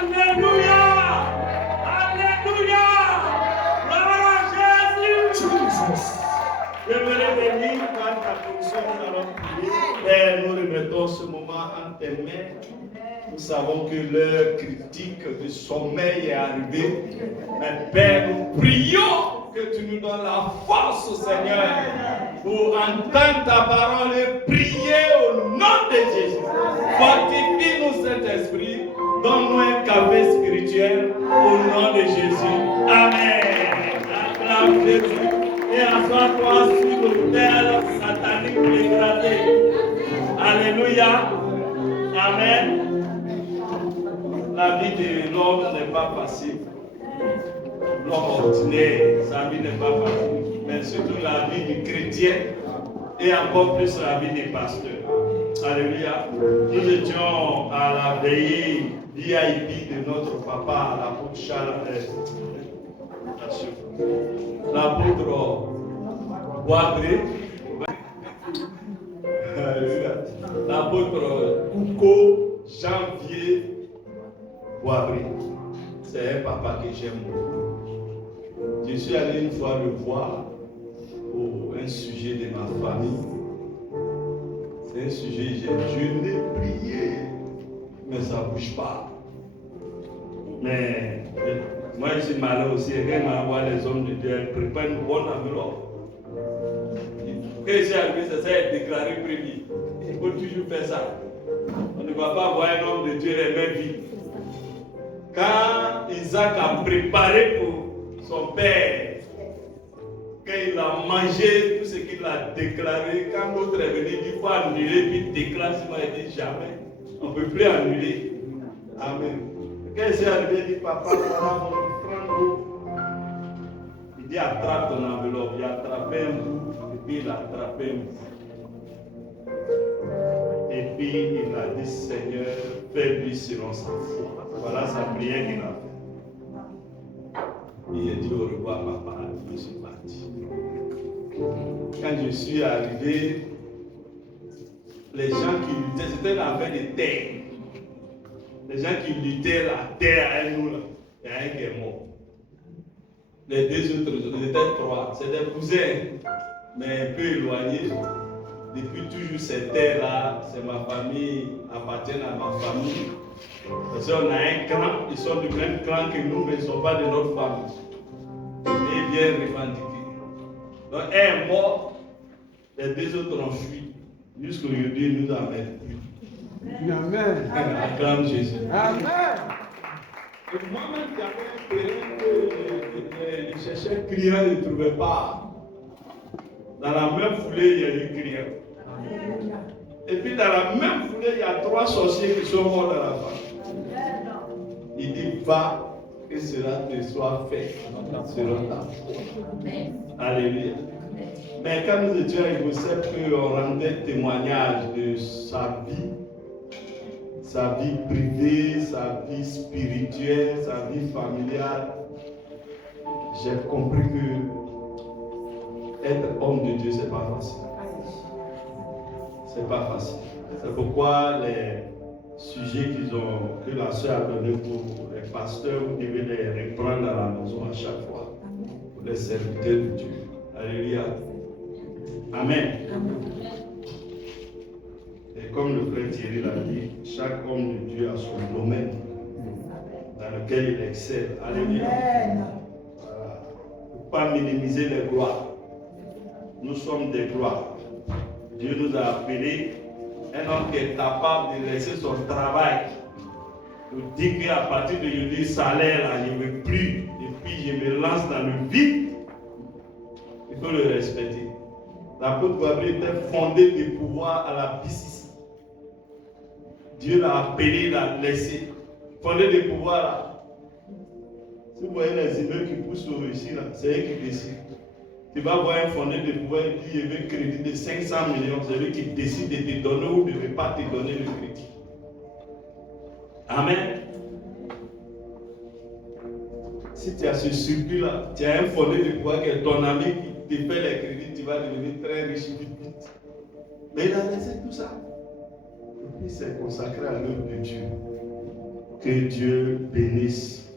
Alléluia. Alléluia. Gloire à Jésus. J'aimerais bénir par ta fonction, nous allons prier. Père, nous remettons ce moment en tes mains. Nous savons que l'heure critique du sommeil est arrivée. Mais Père, nous prions que tu nous donnes la force, Seigneur, pour entendre ta parole et prier au nom de Jésus. Fortifie-nous, Saint-Esprit. Donne-nous un café spirituel au nom de Jésus. Amen. Acclame Jésus. Et assois-toi sur l'autel satanique écrasé. Alléluia. Amen. La vie de l'homme n'est pas facile. L'homme ordinaire, sa vie n'est pas facile. Mais surtout la vie du chrétien et encore plus la vie des pasteurs. Alléluia. Nous étions à la veillée VIP de notre papa, l'apôtre Charles. L'apôtre Boabré, l'apôtre Kouko Janvier Boabré. C'est un papa que j'aime beaucoup. Je suis allé une fois le voir pour un sujet de ma famille. C'est un sujet, je l'ai prié, mais ça ne bouge pas. Mais moi, je suis malin aussi. Quand on voit les hommes de Dieu, ils préparent une bonne enveloppe. Quand je suis arrivé, c'est ça, être déclaré prévu. Il faut toujours faire ça. On ne va pas voir un homme de Dieu les mains vides. Quand Isaac a préparé pour son père, quand il a mangé tout ce qu'il a déclaré, quand l'autre est venu, il faut annuler, puis il déclare, sinon il dit jamais. On ne peut plus annuler. Amen. Quand il s'est arrivé, il dit, papa, voilà mon franc. Il dit, attrape ton enveloppe. Il a attrapé un bout, et puis il a attrapé un bout. Et puis il a dit, Seigneur, fais-lui selon sa foi. Voilà sa prière qu'il a faite. Il a dit au revoir, papa, je suis parti. Quand je suis arrivé, les gens qui luttaient, c'était l'affaire de terre. Les gens qui luttaient la terre à nous, là, il y a un qui est mort. Les deux autres, ils étaient trois. C'est des cousins, mais un peu éloignés. Depuis toujours, ces terres-là, c'est ma famille, appartiennent à ma famille. Parce qu'on a un clan, ils sont du même clan que nous, mais ils ne sont pas de notre famille. Et bien revendiqués. Donc, un est mort, les deux autres ont fui. Jusqu'aujourd'hui, ils nous amènent plus. Amen. Acclame Jésus. Amen. Et moi-même, j'avais un terrain que je cherchais un client, je ne trouvais pas. Dans la même foulée, il y a eu client. Et puis dans la même foulée, il y a 3 sorciers qui sont morts dans la famille. Il dit, va, que cela te soit fait selon ta foi. Alléluia. Mais quand nous étions à Ivosep, on rendait témoignage de sa vie privée, sa vie spirituelle, sa vie familiale. J'ai compris que être homme de Dieu, c'est pas facile. C'est pas facile. C'est pourquoi les sujets que la soeur a donnés pour les pasteurs, vous devez les reprendre à la maison à chaque fois. Pour les serviteurs de Dieu. Alléluia. Amen. Et comme le frère Thierry l'a dit, chaque homme de Dieu a son domaine dans lequel il excelle. Alléluia. Voilà. Pour ne pas minimiser les gloires. Nous sommes des gloires. Dieu nous a appelés un homme qui est capable de laisser son travail. Nous dit qu'à partir de aujourd'hui, salaire, là, je ne veux plus. Et puis je me lance dans le vide. Il faut le respecter. L'apôtre Gabriel était fondé de pouvoir à la BCC. Dieu l'a appelé, l'a laissé. Fondé de pouvoir là. Si vous voyez les immeubles qui poussent ici, là, c'est eux qui décident. Tu vas voir un fondé de pouvoir et puis il veut un crédit de 500 millions. C'est lui qui décide de te donner ou de ne pas te donner le crédit. Amen. Si tu as ce circuit-là, tu as un fondé de pouvoir que ton ami qui te fait les crédits, tu vas devenir très riche vite. Mais il a laissé tout ça. Et puis il s'est consacré à l'œuvre de Dieu. Que Dieu bénisse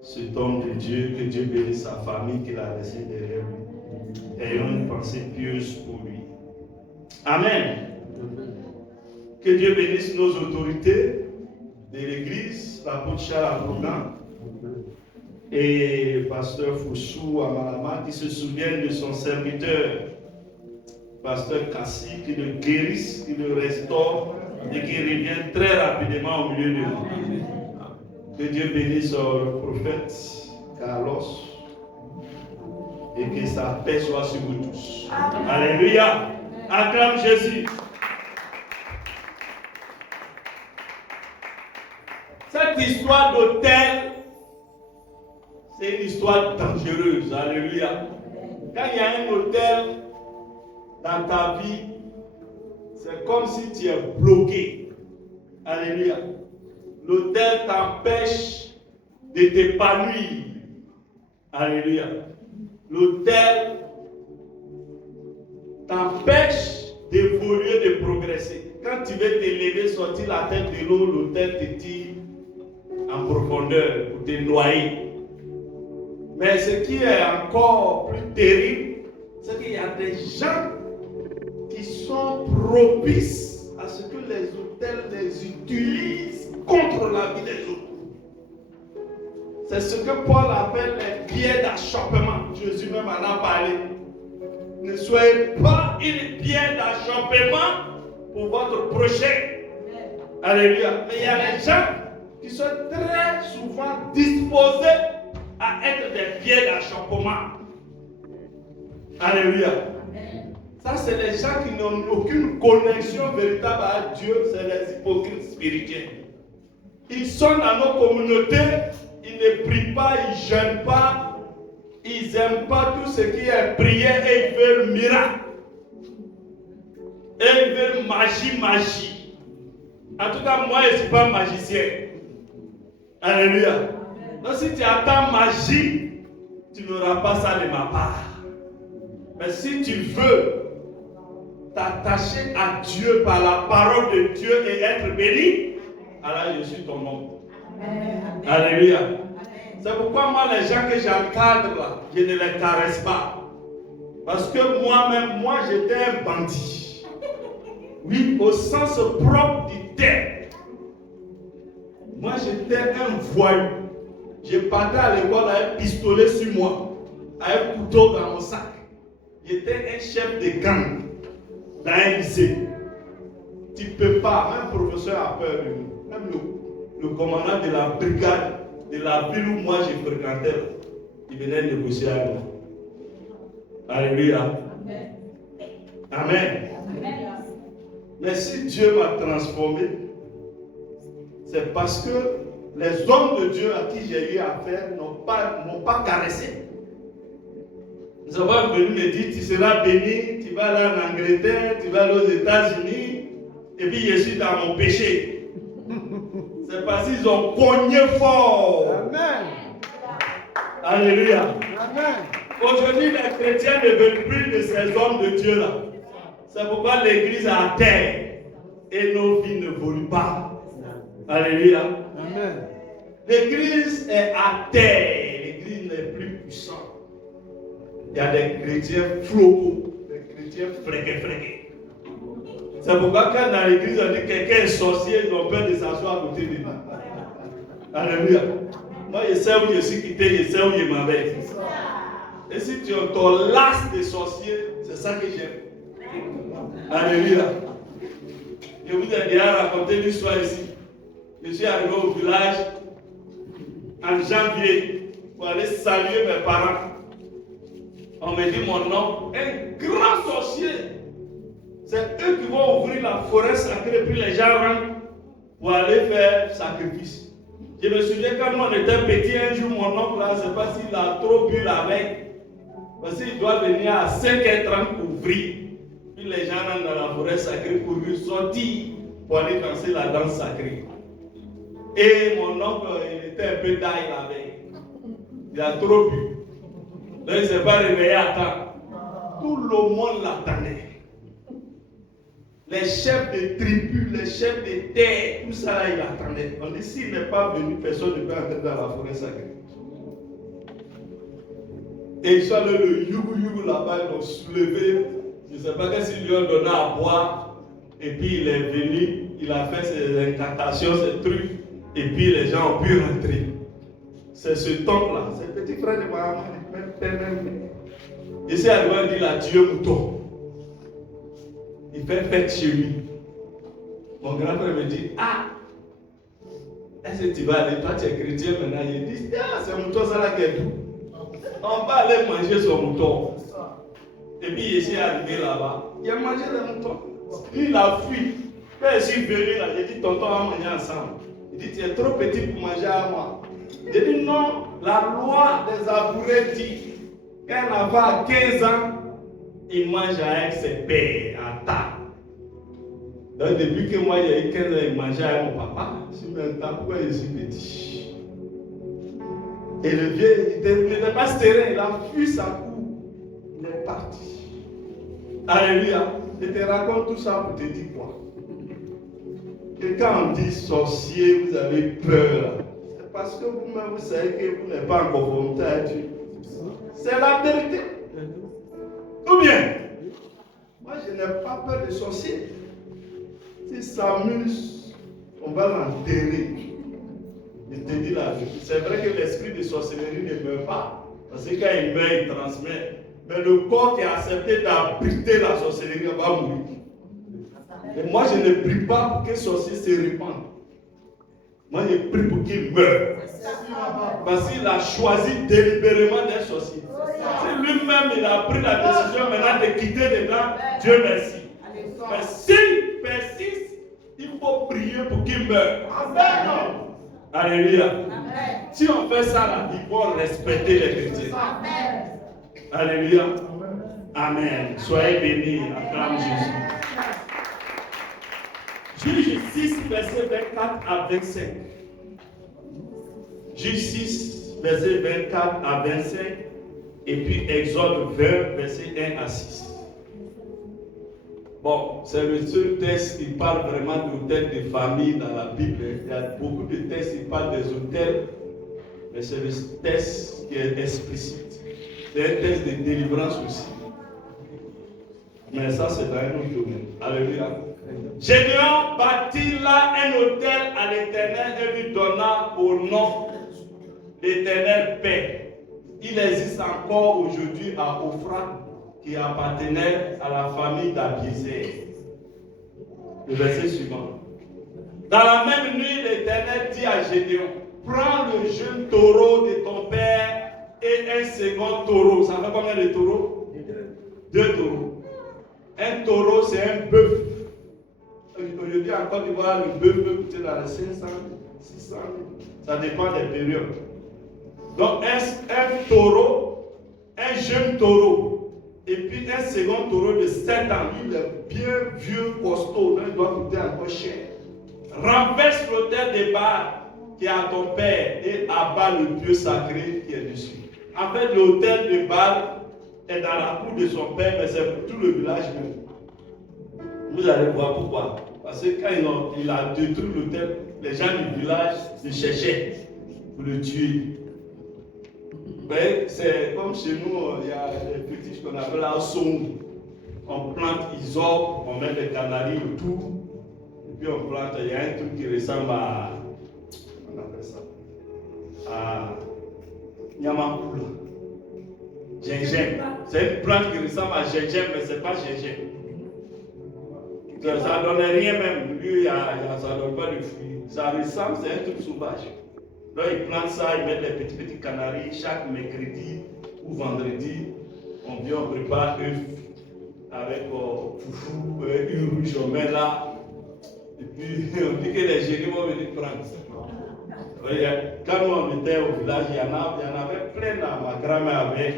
cet homme de Dieu, que Dieu bénisse sa famille qu'il a laissée derrière lui. Ayons une pensée pieuse pour lui. Amen. Que Dieu bénisse nos autorités de l'église, l'apôtre Charles Aboudan et pasteur Foussou Amalama qui se souviennent de son serviteur, pasteur Kassi, qui le guérisse, qui le restaure et qui revient très rapidement au milieu de nous. Que Dieu bénisse le prophète Carlos et que sa paix soit sur vous tous. Alléluia. Acclame Jésus. Cette histoire d'autel, c'est une histoire dangereuse. Alléluia. Quand il y a un autel dans ta vie, c'est comme si tu es bloqué. Alléluia. L'autel t'empêche de t'épanouir. Alléluia. L'autel t'empêche d'évoluer, de progresser. Quand tu veux t'élever, sortir la tête de l'eau, l'autel te tire en profondeur pour te noyer. Mais ce qui est encore plus terrible, c'est qu'il y a des gens qui sont propices à ce que les autels les utilisent contre la vie des autres. C'est ce que Paul appelle les pieds d'achoppement. Jésus même en a parlé. Ne soyez pas une pierre d'achoppement pour votre prochain. Alléluia. Mais il y a des gens qui sont très souvent disposés à être des pieds d'achoppement. Alléluia. Ça, c'est les gens qui n'ont aucune connexion véritable à Dieu. C'est les hypocrites spirituels. Ils sont dans nos communautés, ils ne prient pas, ils ne jeûnent pas, ils n'aiment pas tout ce qui est prière et ils veulent miracle. Et ils veulent magie. En tout cas, moi, je ne suis pas magicien. Alléluia. Donc, si tu attends magie, tu n'auras pas ça de ma part. Mais si tu veux t'attacher à Dieu par la parole de Dieu et être béni, alors je suis ton homme. Alléluia. C'est pourquoi moi, les gens que j'encadre là, je ne les caresse pas. Parce que moi-même, j'étais un bandit. Oui, au sens propre du terme. Moi, j'étais un voyou. Je partais à l'école avec un pistolet sur moi, avec un couteau dans mon sac. J'étais un chef de gang dans un lycée. Tu ne peux pas, même le professeur a peur de nous. Même le commandant de la brigade de la ville où moi je fréquentais, il venait négocier avec moi. Alléluia. Amen. Mais si Dieu m'a transformé, c'est parce que les hommes de Dieu à qui j'ai eu affaire n'ont pas caressé. Nous avons venu me dire, tu seras béni, tu vas aller en Angleterre, tu vas aller aux États-Unis, et puis je suis dans mon péché. C'est parce qu'ils ont cogné fort. Amen. Alléluia. Amen. Aujourd'hui, les chrétiens ne veulent plus de ces hommes de Dieu là. C'est pourquoi l'église est à terre et nos vies ne volent pas. Alléluia. Amen. L'église est à terre. L'église n'est plus puissante. Il y a des chrétiens flocos, des chrétiens fréqués. C'est pourquoi quand dans l'église on dit que quelqu'un est sorcier, ils ont peur de s'asseoir à côté de lui. Alléluia. Moi je sais où je suis quitté, je sais où je m'en vais. Et si tu te lasses des sorciers, c'est ça que j'aime. Alléluia. Je vous ai déjà raconté l'histoire ici. Je suis arrivé au village en janvier pour aller saluer mes parents. On me dit mon nom, un grand sorcier. C'est eux qui vont ouvrir la forêt sacrée, puis les gens rentrent pour aller faire sacrifice. Je me souviens quand on était petit, un jour mon oncle là, je ne sais pas s'il a trop bu la veille. Parce qu'il doit venir à 5h30 pour ouvrir. Puis les gens rentrent dans la forêt sacrée pour lui sortir, pour aller danser la danse sacrée. Et mon oncle, il était un peu d'ail la veille. Il a trop bu. Donc il ne s'est pas réveillé à temps. Tout le monde l'attendait. les chefs de tribus, les chefs de terre, tout ça là, il attendait. On dit, s'il n'est pas venu, personne ne peut entrer dans la forêt sacrée. Et ils sont allés le yougou là-bas, ils l'ont soulevé. Je ne sais pas qu'est-ce qu'ils lui ont donné à boire. Et puis il est venu, il a fait ses incantations, ses trucs. Et puis les gens ont pu rentrer. C'est ce temple-là, c'est le petit frère de Mahaman. Et c'est arrivé, il dit, il a tué mouton. Il fait fête chez lui. Mon grand frère me dit, ah, est-ce que tu vas aller, toi tu es chrétien maintenant? Il dit, ah, c'est mouton ça là qui est tout. On va aller manger son mouton. Et puis il est arrivé là-bas, il a mangé le mouton. Il a fui. Quand je suis venu là, j'ai dit, tonton, on va manger ensemble. Il dit, tu es trop petit pour manger à moi. J'ai dit, non, la loi des Abourés dit, quand un enfant a 15 ans, il mange avec ses pères à table. Donc depuis que moi j'ai eu 15 ans, il mangeait avec mon papa. Je me dis, pourquoi je suis petit? Et le vieux, il n'était pas stérile, il a fui sa cour. Il est parti. Alléluia. Je te raconte tout ça pour te dire quoi? Que quand on dit sorcier, vous avez peur. C'est parce que vous-même, vous savez que vous n'êtes pas en conformité à Dieu. C'est la vérité. Ou bien, moi je n'ai pas peur des sorciers. S'il s'amuse, on va l'enterrer. Je te dis la vérité. C'est vrai que l'esprit de sorcellerie ne meurt pas. Parce que quand il meurt, il transmet. Mais le corps qui a accepté d'abriter la sorcellerie va mourir. Et moi, je ne prie pas pour que le sorcier se répande. Moi, je prie pour qu'il meure. Parce qu'il a choisi délibérément d'être sorcier. Si lui-même, il a pris la décision maintenant de quitter dedans, Dieu merci. Mais s'il persiste, il faut prier pour qu'il meure. Amen. Alléluia. Amen. Si on fait ça là, il faut respecter les chrétiens. Amen. Alléluia. Amen. Soyez bénis. Acclame Jésus. Juge 6, verset 24 à 25. Juge 6, verset 24 à 25. Et puis Exode 20, verset 1 à 6. Bon, c'est le seul texte qui parle vraiment d'hôtels de famille dans la Bible. Il y a beaucoup de textes qui parlent des hôtels, mais c'est le texte qui est explicite. C'est un texte de délivrance aussi. Mais ça, c'est dans un autre domaine. Alléluia. Gédéon bâtit là un hôtel à l'Éternel et lui donna pour nom l'Éternel paix. Il existe encore aujourd'hui à Ophra, qui appartenait à la famille d'Abiézer. Le verset suivant. Dans la même nuit, l'Éternel dit à Gédéon, prends le jeune taureau de ton père et un second taureau. Ça fait combien de taureaux? 2 taureaux. Un taureau, c'est un bœuf. Aujourd'hui, en Côte d'Ivoire, le bœuf peut coûter dans les 500, 600 000. Ça dépend des périodes. Donc, un taureau, un jeune taureau. Et puis un second taureau de 7 ans, lui, il est bien vieux, costaud, donc il doit coûter encore cher. Renverse l'autel de Baal qui est à ton père et abat le Dieu sacré qui est dessus. En fait, l'autel de Baal est dans la cour de son père, mais c'est pour tout le village même. Vous allez voir pourquoi. Parce que quand il a détruit l'autel, les gens du village le cherchaient pour le tuer. Ben, c'est comme chez nous, il y a des fétiches qu'on appelle la sonde. On plante isope, on met des canaries autour, et puis on plante, il y a un truc qui ressemble à, on appelle ça, à Nyamakoula, gingembre. C'est une plante qui ressemble à gingembre, mais ce n'est pas gingembre. Ça ne donne rien même, lui, ça ne donne pas de fruits. Ça ressemble, c'est un truc sauvage. Donc ils plantent ça, ils mettent les petits canaris chaque mercredi ou vendredi. On vient, on prépare œufs avec foufou, une rouge, on met là. Et puis on dit que les génies vont venir prendre. Quand on était au village, il y en avait plein là. Ma grand-mère avait,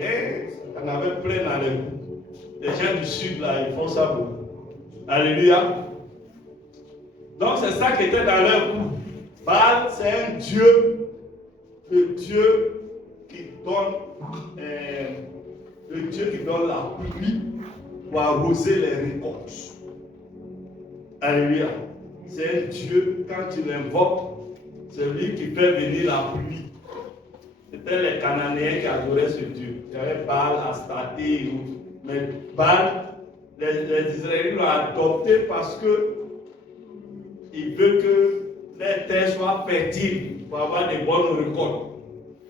il y en avait plein dans les goûts. Les gens du sud là, ils font ça beaucoup. Alléluia. Donc c'est ça qui était dans leur goût. Baal, c'est un dieu. Le Dieu qui donne la pluie pour arroser les récoltes. Alléluia. C'est un Dieu, quand tu l'invoques, c'est lui qui fait venir la pluie. C'était les Cananéens qui adoraient ce Dieu. Il y avait Baal, Astarté et autres. Mais Baal, les Israélites l'ont adopté parce que il veut que les terres soient fertiles pour avoir des bonnes récoltes.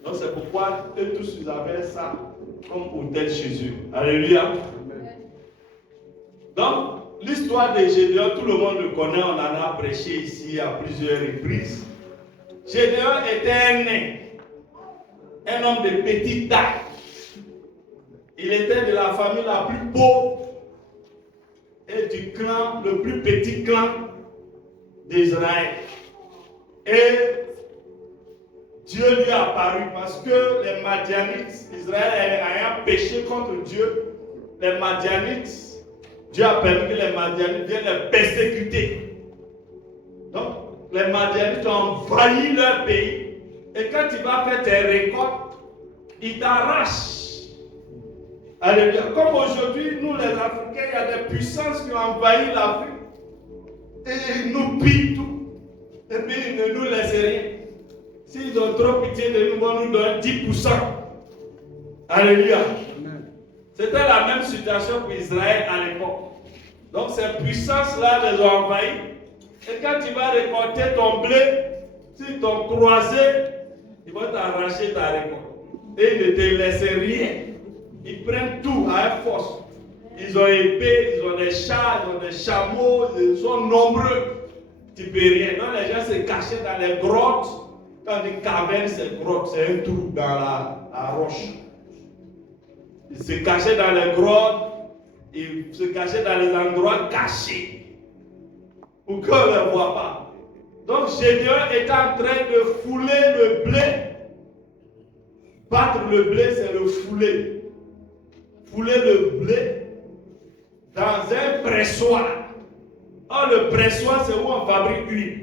Donc c'est pourquoi eux tous ils avaient ça comme autel chez eux. Alléluia. Donc l'histoire de Gédéon, tout le monde le connaît, on en a prêché ici à plusieurs reprises. Gédéon était un nain, un homme de petite taille. Il était de la famille la plus pauvre et du clan, le plus petit clan d'Israël. Et Dieu lui a apparu parce que les Madianites, Israël ayant péché contre Dieu, les Madianites, Dieu a permis que les Madianites viennent les persécuter. Donc, les Madianites ont envahi leur pays. Et quand tu vas faire tes récoltes, ils t'arrachent. Alléluia. Comme aujourd'hui, nous les Africains, il y a des puissances qui ont envahi l'Afrique. Et ils nous pillent tout. Et puis ils ne nous laissent rien. S'ils ont trop pitié de nous, ils vont nous donner 10%. Alléluia. C'était la même situation pour Israël à l'époque. Donc ces puissances-là les ont envahis. Et quand tu vas récolter ton blé, s'ils t'ont croisé, ils vont t'arracher ta récolte. Et ils ne te laissent rien. Ils prennent tout à force. Ils ont épée, ils ont des chars, ils ont des chameaux, ils sont nombreux. Tu ne peux rien. Donc les gens se cachaient dans les grottes. Quand une caverne, c'est grotte, c'est un trou dans la roche. Ils se cachaient dans les grottes, ils se cachaient dans les endroits cachés. Pour qu'on ne les voit pas. Donc Gédéon est en train de fouler le blé. Battre le blé, c'est le fouler. Fouler le blé dans un pressoir. Or, le pressoir, c'est où on fabrique l'huile.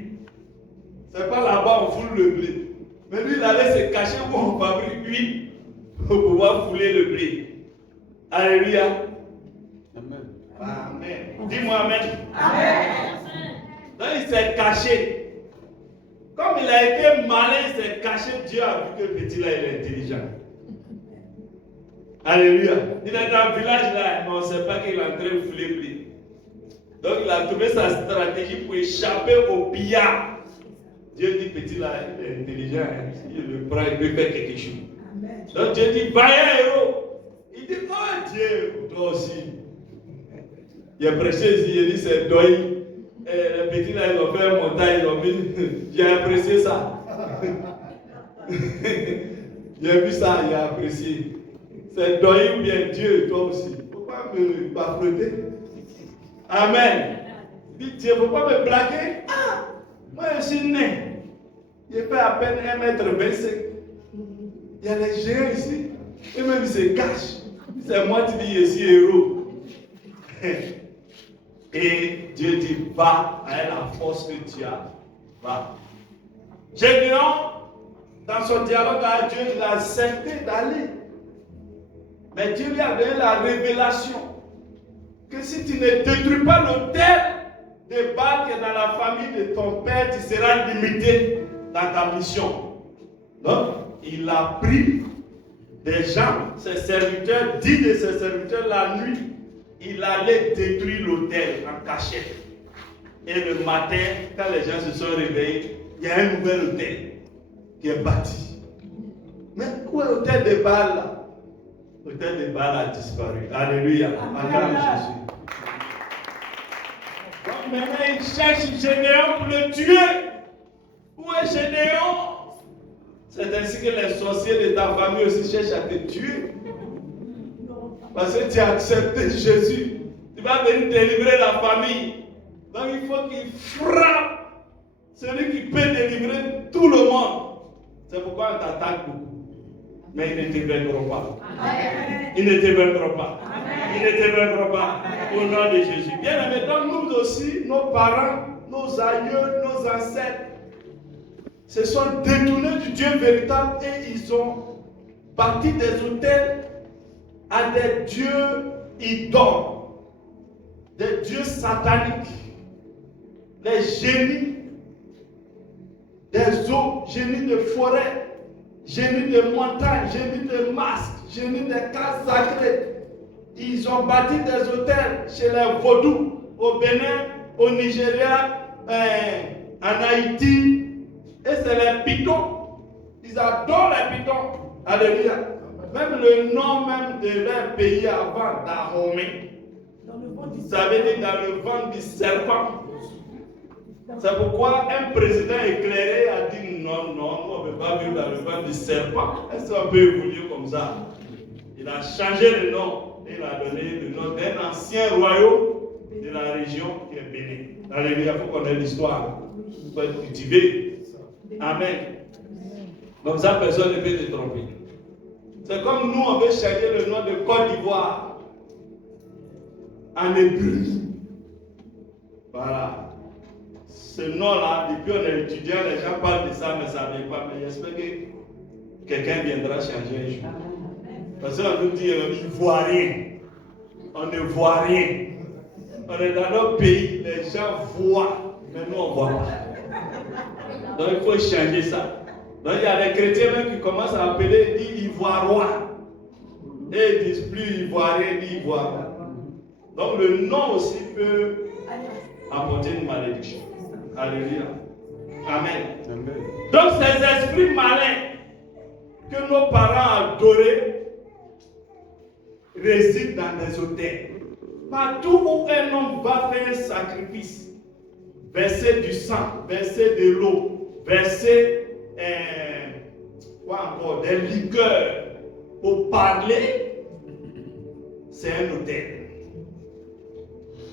C'est pas là-bas on foule le blé. Mais lui, il allait se cacher où on fabrique l'huile pour pouvoir fouler le blé. Alléluia. Amen. Amen. Dis-moi Amen. Amen. Donc, il s'est caché. Comme il a été malin, il s'est caché. Dieu a vu que le petit là, il est intelligent. Alléluia. Il est dans le village là, mais on ne sait pas qu'il est en train de fouler le blé. Donc il a trouvé sa stratégie pour échapper au pillard. Dieu dit, petit là, il est intelligent, hein. Il le prend, il peut faire quelque chose. Amen. Donc Dieu dit, vaillant héros. Il dit, oh Dieu, toi aussi. Il a prêché ici, il dit, c'est deuil. Les petits là, ils ont fait un montage, ils ont mis, j'ai apprécié ça. J'ai vu ça, il a apprécié. C'est deuil ou bien Dieu, toi aussi. Pourquoi me bafouetter? Amen. Il dit, Dieu, il ne faut pas me blaguer. Ah, moi je suis né. J'ai fait à peine 1m25. Il y a des géants ici. Et même ils se cachent. C'est moi qui dis, je suis héros. Et Dieu dit, va avec la force que tu as. Va. Gédéon, dans son dialogue avec Dieu, il a accepté d'aller. Mais Dieu lui a donné la révélation que si tu ne détruis pas l'autel de Baal qui est dans la famille de ton père, tu seras limité dans ta mission. Donc, il a pris des gens, ses serviteurs, 10 de ses serviteurs la nuit, il allait détruire l'autel en cachette. Et le matin, quand les gens se sont réveillés, il y a un nouvel autel qui est bâti. Mais où est l'autel de Baal là? L'autel de Baal a disparu. Alléluia. Acclame Jésus. Donc maintenant, il cherche Gédéon pour le tuer. Où est Gédéon? C'est ainsi que les sorciers de ta famille aussi cherchent à te tuer. Parce que tu as accepté Jésus. Tu vas venir délivrer la famille. Donc il faut qu'il frappe celui qui peut délivrer tout le monde. C'est pourquoi on t'attaque beaucoup. Mais ils ne te vaincront pas. Ils ne te vaincront pas. Ils ne te vaincront pas. Au nom de Jésus. Bien aimé, donc nous aussi, nos parents, nos aïeux, nos ancêtres, se sont détournés du Dieu véritable et ils ont bâti des autels à des dieux idoles, des dieux sataniques. les génies des eaux, génies de forêt, génies de montagnes, génies de masques, génies des cases sacrées. Ils ont bâti des hôtels chez les Vaudous, au Bénin, au Nigeria, en Haïti. Et c'est les pitons. Ils adorent les pitons. Alléluia. Même le nom même de leur pays avant, Dahomey, ça veut dire dans le ventre du serpent. C'est pourquoi un président éclairé a dit non, on ne peut pas vivre dans le ventre du serpent. Est-ce qu'on peut évoluer comme ça? Il a changé le nom. Il a donné le nom d'un ancien royaume de la région qui est Bénin. Alléluia, il faut connaître l'histoire. Il faut être cultivé. Amen. Comme ça, personne ne peut te tromper. C'est comme nous, on veut changer le nom de Côte d'Ivoire en hébreu. Voilà. Ce nom-là, depuis on est étudiant, les gens parlent de ça, mais ça ne vient pas. Mais j'espère que quelqu'un viendra changer un jour. Parce qu'on nous dit on ne voit rien. On ne voit rien. On est dans notre pays, les gens voient, mais nous on ne voit pas. Donc il faut changer ça. Donc il y a des chrétiens même qui commencent à appeler, ils disent ivoirois. Et ils disent plus ivoirien, ils disent ivoirois. Donc le nom aussi peut apporter une malédiction. Alléluia. Amen. Amen. Donc ces esprits malins que nos parents adoraient résident dans des hôtels. Partout où un homme va faire un sacrifice, verser du sang, verser de l'eau, verser quoi encore, des liqueurs pour parler, c'est un hôtel.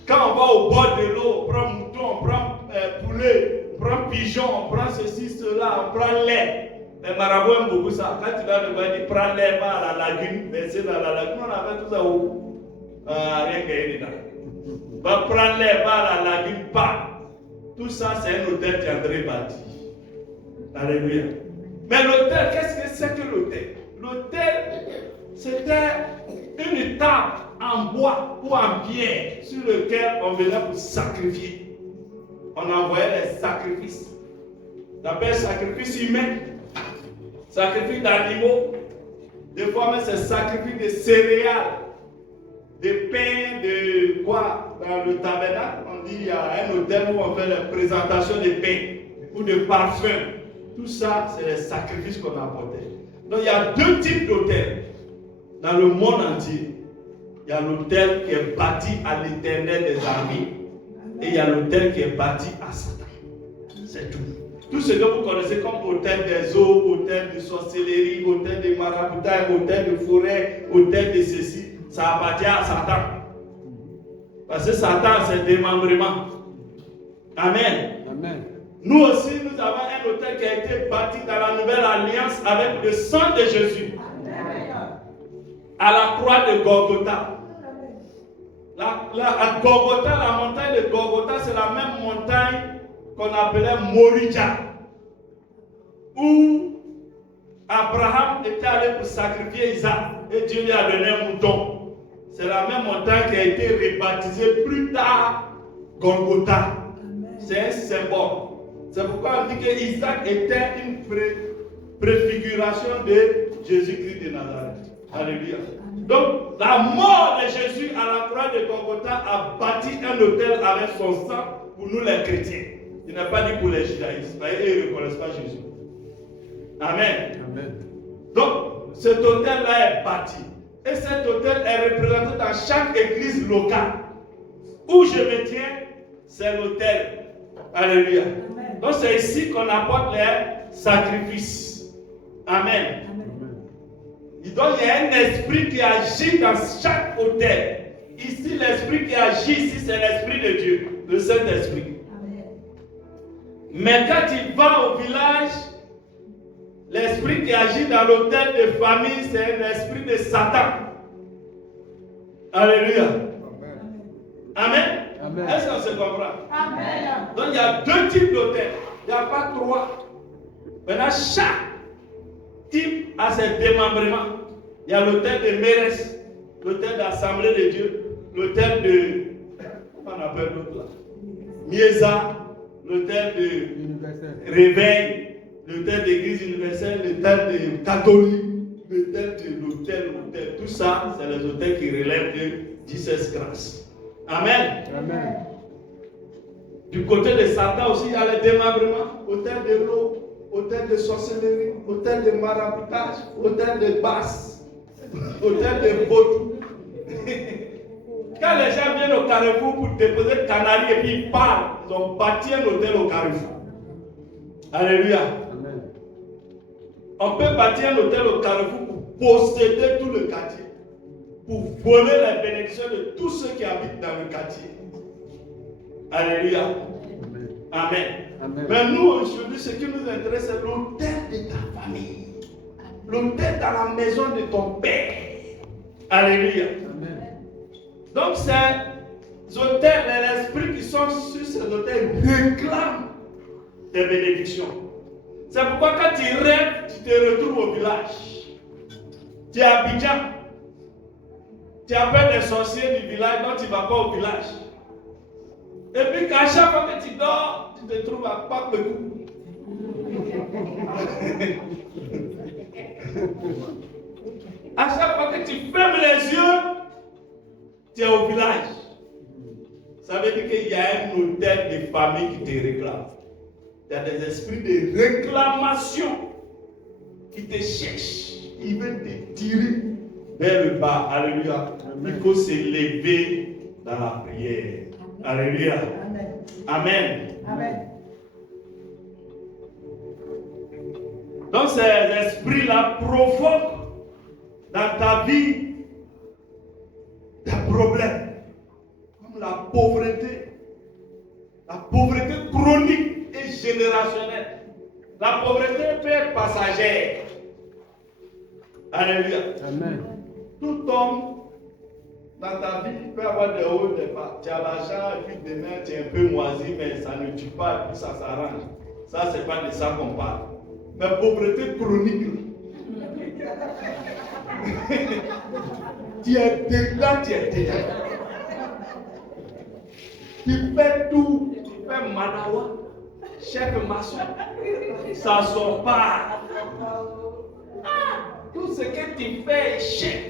Quand on va au bord de l'eau, on prend mouton, on prend poulet, on prend pigeon, on prend ceci, cela, on prend lait. Les marabouts aiment beaucoup ça. Quand tu vas le voir, il prend l'air, va à la lagune, verser dans la lagune. On a fait tout ça où rien qu'il y ait dedans. Va prendre l'air, va à la lagune, pas. Tout ça, c'est un hôtel qui André bâti. Alléluia. Mais l'hôtel, qu'est-ce que c'est que l'hôtel? L'hôtel, c'était une table en bois ou en pierre sur laquelle on venait pour sacrifier. On envoyait les sacrifices. D'abord, sacrifice humain. Sacrifice d'animaux, des fois même c'est sacrifice de céréales, de pain, de quoi? Dans le tabernacle, on dit il y a un hôtel où on fait la présentation de pain ou de parfum. Tout ça, c'est les sacrifices qu'on apportait. Donc il y a deux types d'hôtels dans le monde entier. Il y a l'hôtel qui est bâti à l'Éternel des armées et il y a l'hôtel qui est bâti à Satan. C'est tout. Tout ce que vous connaissez comme hôtel des eaux, hôtel de sorcellerie, hôtel de maraboutage, hôtel de forêt, hôtel de ceci, ça appartient à Satan. Parce que Satan, c'est démembrement. Amen. Amen. Nous aussi, nous avons un hôtel qui a été bâti dans la nouvelle alliance avec le sang de Jésus. Amen. À la croix de Golgotha. À Golgotha, la montagne de Golgotha, c'est la même montagne qu'on appelait Moriah, où Abraham était allé pour sacrifier Isaac et Dieu lui a donné un mouton. C'est la même montagne qui a été rebaptisée plus tard Golgotha. C'est un symbole. C'est pourquoi on dit que Isaac était une préfiguration de Jésus-Christ de Nazareth. Alléluia. Donc, la mort de Jésus à la croix de Golgotha a bâti un autel avec son sang pour nous les chrétiens. Il n'a pas dit pour les judaïstes. Ils ne reconnaissent pas Jésus. Amen. Amen. Donc, cet autel-là est bâti. Et cet autel est représenté dans chaque église locale. Où je me tiens, c'est l'autel. Alléluia. Amen. Donc, c'est ici qu'on apporte les sacrifices. Amen. Amen. Donc, il y a un esprit qui agit dans chaque autel. Ici, l'esprit qui agit ici, c'est l'esprit de Dieu, le Saint-Esprit. Mais quand il va au village, l'esprit qui agit dans l'hôtel de famille, c'est l'esprit de Satan. Alléluia. Amen. Amen. Amen. Est-ce qu'on se comprend? Amen. Donc il y a deux types d'hôtels. Il n'y a pas trois. Maintenant, chaque type a ses démembrements. Il y a l'hôtel de Mérès, l'hôtel d'Assemblée de Dieu, l'hôtel de... Comment on appelle l'autre là? Miesa. l'hôtel de réveil, l'hôtel d'église universelle, l'hôtel de catholique, l'hôtel de l'hôtel, tout ça, c'est les hôtels qui relèvent de Jesus Christ. Amen. Amen. Du côté de Satan aussi, il y a le démembrement, hôtel de l'eau, hôtel de sorcellerie, hôtel de maraboutage, hôtel de basse, hôtel de vaudou. Quand les gens viennent au Carrefour pour déposer le canari et puis ils parlent, ils ont bâti un hôtel au Carrefour. Alléluia. Amen. On peut bâtir un hôtel au Carrefour pour posséder tout le quartier, pour voler les bénédictions de tous ceux qui habitent dans le quartier. Alléluia. Amen. Amen. Amen. Mais nous, aujourd'hui, ce qui nous intéresse, c'est l'hôtel de ta famille. L'hôtel dans la maison de ton père. Alléluia. Amen. Donc, ces hôtels, les esprits qui sont sur ces hôtels réclament des bénédictions. C'est pourquoi quand tu rêves, tu te retrouves au village. Tu es à Abidjan. Tu appelles des sorciers du village, donc tu ne vas pas au village. Et puis, qu'à chaque fois que tu dors, tu te trouves à Papekou. À chaque fois que tu fermes les yeux, tu es au village. Ça veut dire qu'il y a un hôtel de famille qui te réclame. Il y a des esprits de réclamation qui te cherchent. Ils veulent te tirer vers le bas. Alléluia. Amen. Il faut s'élever dans la prière. Alléluia. Amen. Amen. Amen. Donc ces esprits-là provoquent dans ta vie des problèmes, comme la pauvreté chronique et générationnelle. La pauvreté peut être passagère. Alléluia. Amen. Tout homme dans ta vie peut avoir des hauts et des bas. Tu as l'argent et puis demain tu es un peu moisi, mais ça ne tue pas et puis ça s'arrange. Ça, c'est pas de ça qu'on parle. Mais pauvreté chronique. Tu es dedans, tu es dedans. Tu fais tout. Tu fais manawa, chef maçon. Ça ne sort pas. Tout ce que tu fais est chef.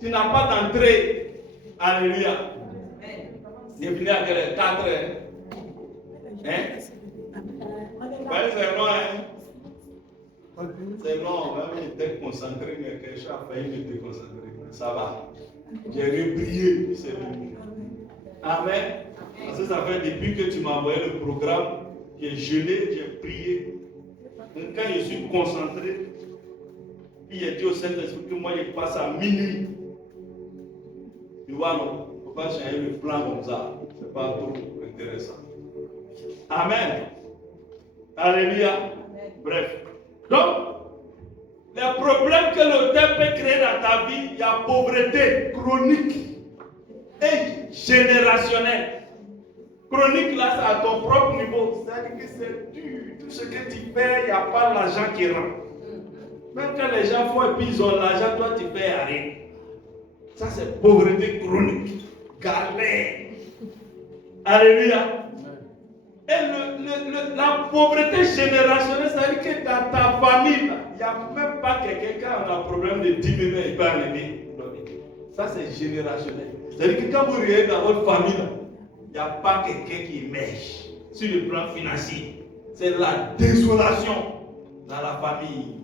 Tu n'as pas d'entrée. Alléluia. C'est venu à 4 heures. Hein? Ouais, c'est long, hein? C'est long, même il était concentré, mais quelque chose a failli me déconcentrer. Ça va. J'ai reprié, c'est venu. Amen. Parce que ça fait depuis que tu m'as envoyé le programme, j'ai jeûné, j'ai prié. Donc quand je suis concentré, puis j'ai dit au Saint-Esprit que moi je passe à minuit. Tu vois, non, il ne faut pas changer le plan comme ça. Ce n'est pas trop intéressant. Amen. Alléluia. Amen. Bref. Donc, les problèmes que l'autel peut créer dans ta vie, il y a pauvreté chronique et générationnelle. Chronique, là, c'est à ton propre niveau. C'est-à-dire que c'est dur. Tout ce que tu fais, il n'y a pas l'argent qui rentre. Même quand les gens font et puis ils ont l'argent, toi, tu fais rien. Ça, c'est pauvreté chronique. Galère. Alléluia. Et la pauvreté générationnelle, c'est-à-dire que dans ta famille, il n'y a même pas quelqu'un qui a un problème de 10 000, il peut en aider. Ça, c'est générationnel. C'est-à-dire que quand vous regardez dans votre famille, il n'y a pas quelqu'un qui émerge sur le plan financier. C'est la désolation dans la famille.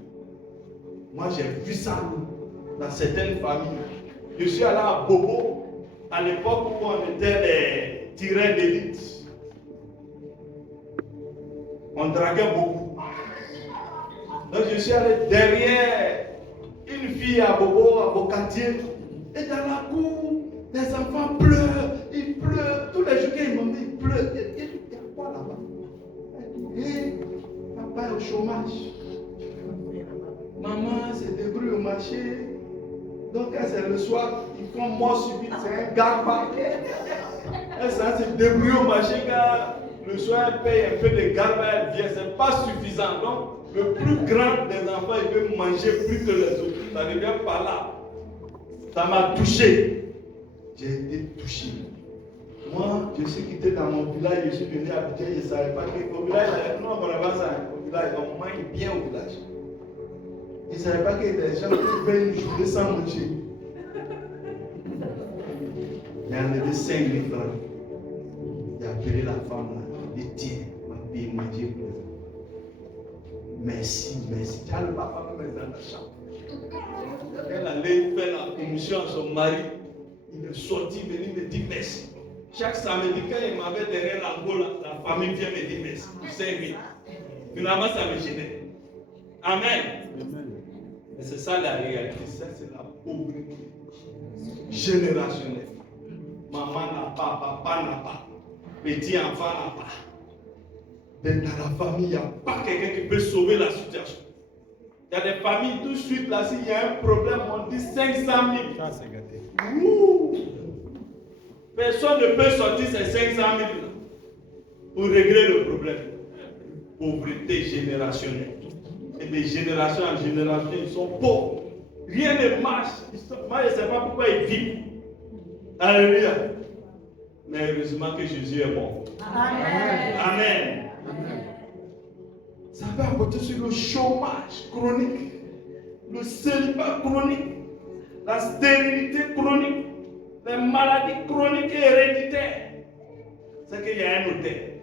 Moi, j'ai vu ça dans certaines familles. Je suis allé à Bobo, à l'époque où on était des tireurs d'élite. On draguait beaucoup. Donc je suis allé derrière une fille à Bobo, à Bocatier. Et dans la cour, les enfants pleurent, ils pleurent. Tous les jours qu'ils m'ont dit, ils pleurent. Il y a quoi là-bas? Et papa est au chômage. Maman se débrouille au marché. Donc quand c'est le soir, ils font mort subite, c'est un garba. Elle se débrouille au marché car le soir elle paye un peu de garba, elle vient, c'est pas suffisant. Donc le plus grand des enfants, il veut manger plus que les autres. Ça ne vient pas là. Ça m'a touché. J'ai été touché. Moi, je suis quitté dans mon village, je suis venu à Abidjan, je ne savais pas qu'au village, non, on n'a pas ça, au village, on mange bien au village. Je ne savais pas que les gens pouvaient une journée sans manger. Il a enlevé 5 000 francs. Il a appelé la femme là. Il dit tiens, ma fille, mon Dieu. Merci, merci. Tu as le papa même dans la chambre. Elle allait faire la commission à son mari. Il est sorti, venu me dire merci. Chaque samedi, quand il m'avait derrière la famille vient me dire merci. 5 000. Finalement, ça me gênait. Amen. Mais c'est ça la réalité. Ça, c'est la pauvreté générationnelle. Maman n'a pas, papa n'a pas, petit enfant n'a pas. Mais dans la famille, il n'y a pas quelqu'un qui peut sauver la situation. Il y a des familles, tout de suite, là, s'il y a un problème, on dit 500 000. Ça, c'est gâté. Personne ne peut sortir ces 500 000 là pour régler le problème. Pauvreté générationnelle. Et de génération en génération, ils sont pauvres. Rien ne marche. Moi, je ne sais pas pourquoi ils vivent. Alléluia. Mais heureusement que Jésus est mort. Amen. Amen. Ça peut apporter sur le chômage chronique, le célibat chronique, la stérilité chronique, les maladies chroniques et héréditaires. C'est qu'il y a un hôtel.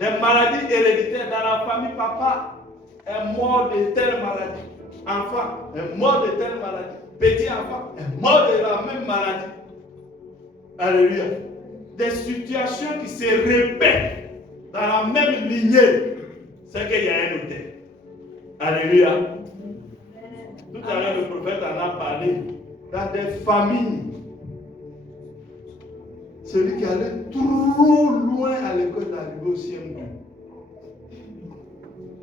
Les maladies héréditaires dans la famille, papa est mort de telle maladie. Enfant est mort de telle maladie. Petit enfant est mort de la même maladie. Alléluia. Des situations qui se répètent dans la même lignée. C'est qu'il y a un hôtel. Alléluia. Tout à l'heure, le prophète en a parlé. Dans des familles, celui qui allait trop loin à l'école d'arriver au CM2.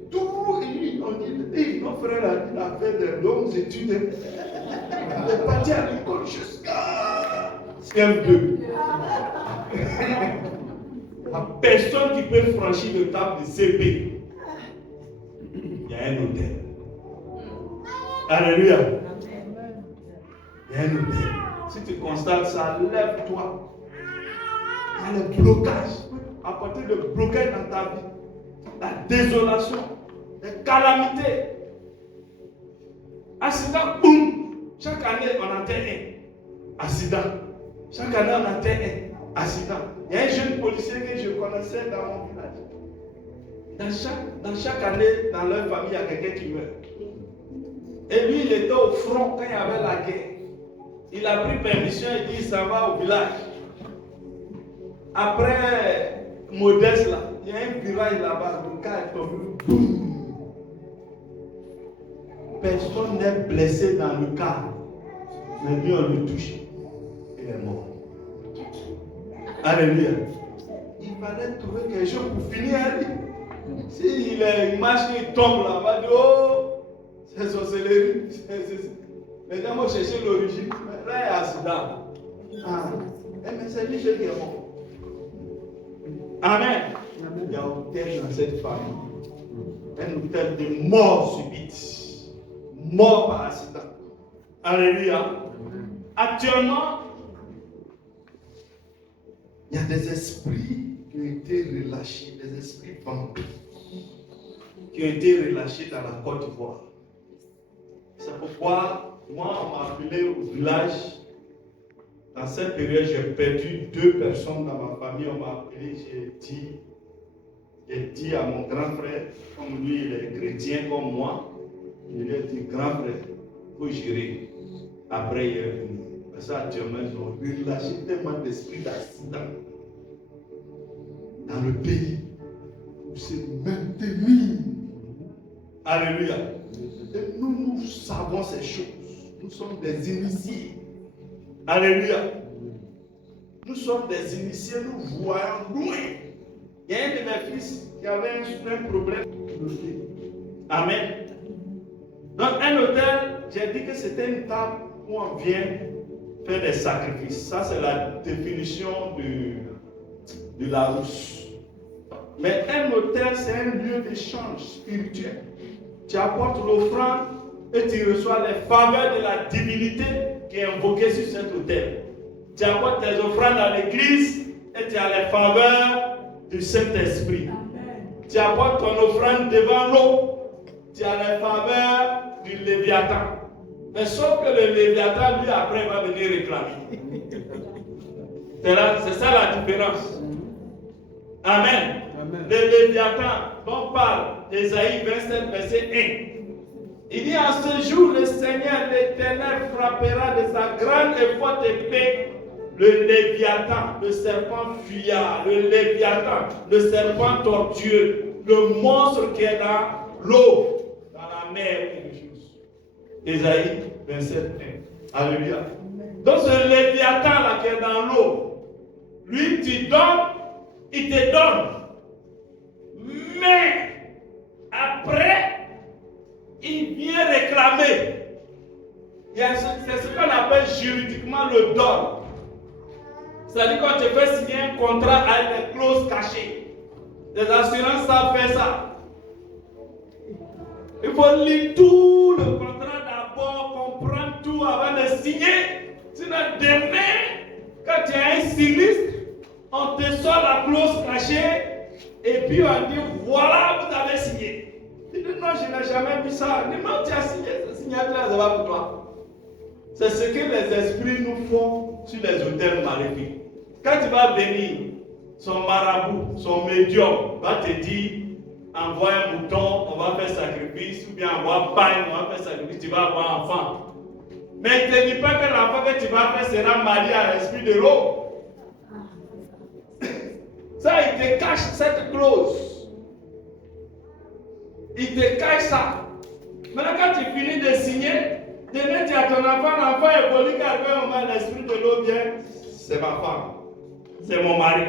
Trop, on dit, mon frère a fait de longues études. Il est parti à l'école jusqu'à CM2. Il n'y a personne qui peut franchir le table de CP. Il y a un hôtel. Alléluia. Il y a un hôtel. Si tu constates ça, lève-toi. Il y a le blocage. Apporter le blocage dans ta vie. La désolation. Les calamités. Accident, boum. Chaque année, on entend un accident. Chaque année, on entend un accident. Il y a un jeune policier que je connaissais dans mon village. Dans chaque année, dans leur famille, il y a quelqu'un qui meurt. Et lui, il était au front quand il y avait la guerre. Il a pris permission et dit, ça va au village. Après Modeste, là, il y a un virage là-bas, le cas est tombé. Boum. Personne n'est blessé dans le cas. Mais lui, on le touche. Il est mort. Alléluia. Il fallait trouver quelque chose pour finir à lui. S'il marche, il tombe là-bas, il dit, oh, c'est sorcellerie. Les gens vont chercher l'origine. Là, il y a accident. Ah. Mais c'est lui qui est mort. Amen. Il y a un hôtel dans cette famille. Un hôtel de mort subite. Mort par accident. Alléluia. Actuellement, il y a des esprits qui ont été relâchés, des esprits vampires qui ont été relâchés dans la Côte d'Ivoire. C'est pourquoi, moi, on m'a appelé au village. Dans cette période, j'ai perdu 2 personnes dans ma famille. On m'a appelé, j'ai dit à mon grand frère, comme lui, il est chrétien comme moi, je lui ai dit, grand frère, il faut gérer. Après, il est venu. Parce qu'actuellement, ils ont relâché tellement d'esprits d'accident dans le pays pour se maintenir. Alléluia. Et nous savons ces choses. Nous sommes des initiés. Alléluia. Nous sommes des initiés, nous voyons loin. Il y a un de mes fils qui avait un problème. Amen. Donc, un hôtel, j'ai dit que c'était une table où on vient faire des sacrifices. Ça, c'est la définition de la rousse. Mais un hôtel, c'est un lieu d'échange spirituel. Tu apportes l'offrande et tu reçois les faveurs de la divinité qui est invoquée sur cet hôtel. Tu apportes tes offrandes à l'église et tu as les faveurs du Saint-Esprit. Tu apportes ton offrande devant l'eau, tu as les faveurs du Léviathan. Mais sauf que le Léviathan, lui, après, il va venir réclamer. C'est ça la différence. Amen. Le Léviathan dont parle Ésaïe 27, verset 1. Il dit en ce jour, le Seigneur l'Éternel frappera de sa grande et forte épée le Léviathan, le serpent fuyard, le Léviathan, le serpent tortueux, le monstre qui est dans l'eau, dans la mer, quelque chose. Ésaïe 27, 1. Alléluia. Donc ce Léviathan là qui est dans l'eau, lui tu donnes, il te donne. Mais après, il vient réclamer. C'est ce qu'on appelle juridiquement le don. C'est-à-dire quand tu fais signer un contrat avec des clauses cachées. Les assurances savent faire ça. Il faut lire tout le contrat d'abord, comprendre tout avant de signer. Sinon demain, quand tu as un sinistre, on te sort la clause cachée et puis on dit voilà, vous avez signé. Tu dis non, je n'ai jamais vu ça. Mais non, tu as signé, cette signature ça va pour toi. C'est ce que les esprits nous font sur les autels maléfiques. Quand tu vas venir, son marabout, son médium va te dire envoie un mouton, on va faire sacrifice, ou bien envoie pain, on va faire sacrifice, tu vas avoir un enfant. Mais il ne te dit pas que l'enfant que tu vas faire sera marié à l'esprit de l'eau. Ça, il te cache cette clause. Il te cache ça. Maintenant, quand tu finis de signer, demain tu as ton enfant, l'enfant évolue, car l'esprit de l'eau vient, c'est ma femme, c'est mon mari.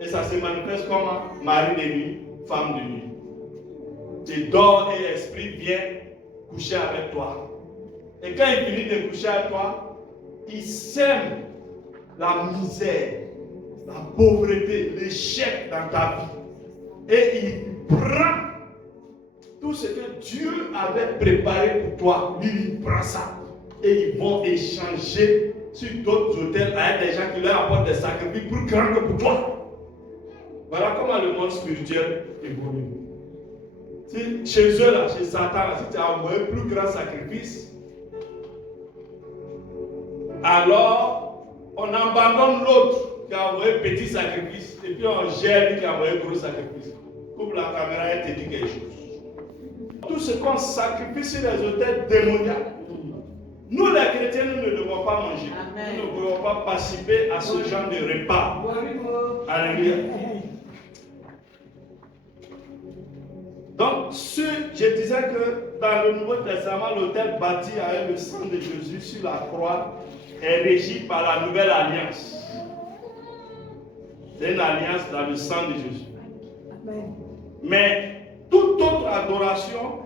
Et ça se manifeste comme mari de nuit, femme de nuit. Tu dors et l'esprit vient coucher avec toi. Et quand il finit de coucher avec toi, il sème la misère, la pauvreté, l'échec dans ta vie. Et il prend tout ce que Dieu avait préparé pour toi. Lui, il prend ça. Et ils vont échanger sur d'autres hôtels avec des gens qui leur apportent des sacrifices plus grands que pour toi. Voilà comment le monde spirituel évolue. Si, chez eux, là, chez Satan, là, si tu as envoyé plus grand sacrifice, alors on abandonne l'autre qui a envoyé petit sacrifice et puis on gère lui qui a envoyé gros sacrifice. Coupe la caméra et te dit quelque chose. Tout ce qu'on sacrifie sur les autels démoniaques, nous les chrétiens, nous ne devons pas manger. Amen. Nous ne devons pas participer à ce genre de repas. Alléluia. Donc, je disais que dans le Nouveau Testament, l'autel bâti avec le sang de Jésus sur la croix est régi par la nouvelle alliance. C'est une alliance dans le sang de Jésus. Amen. Mais toute autre adoration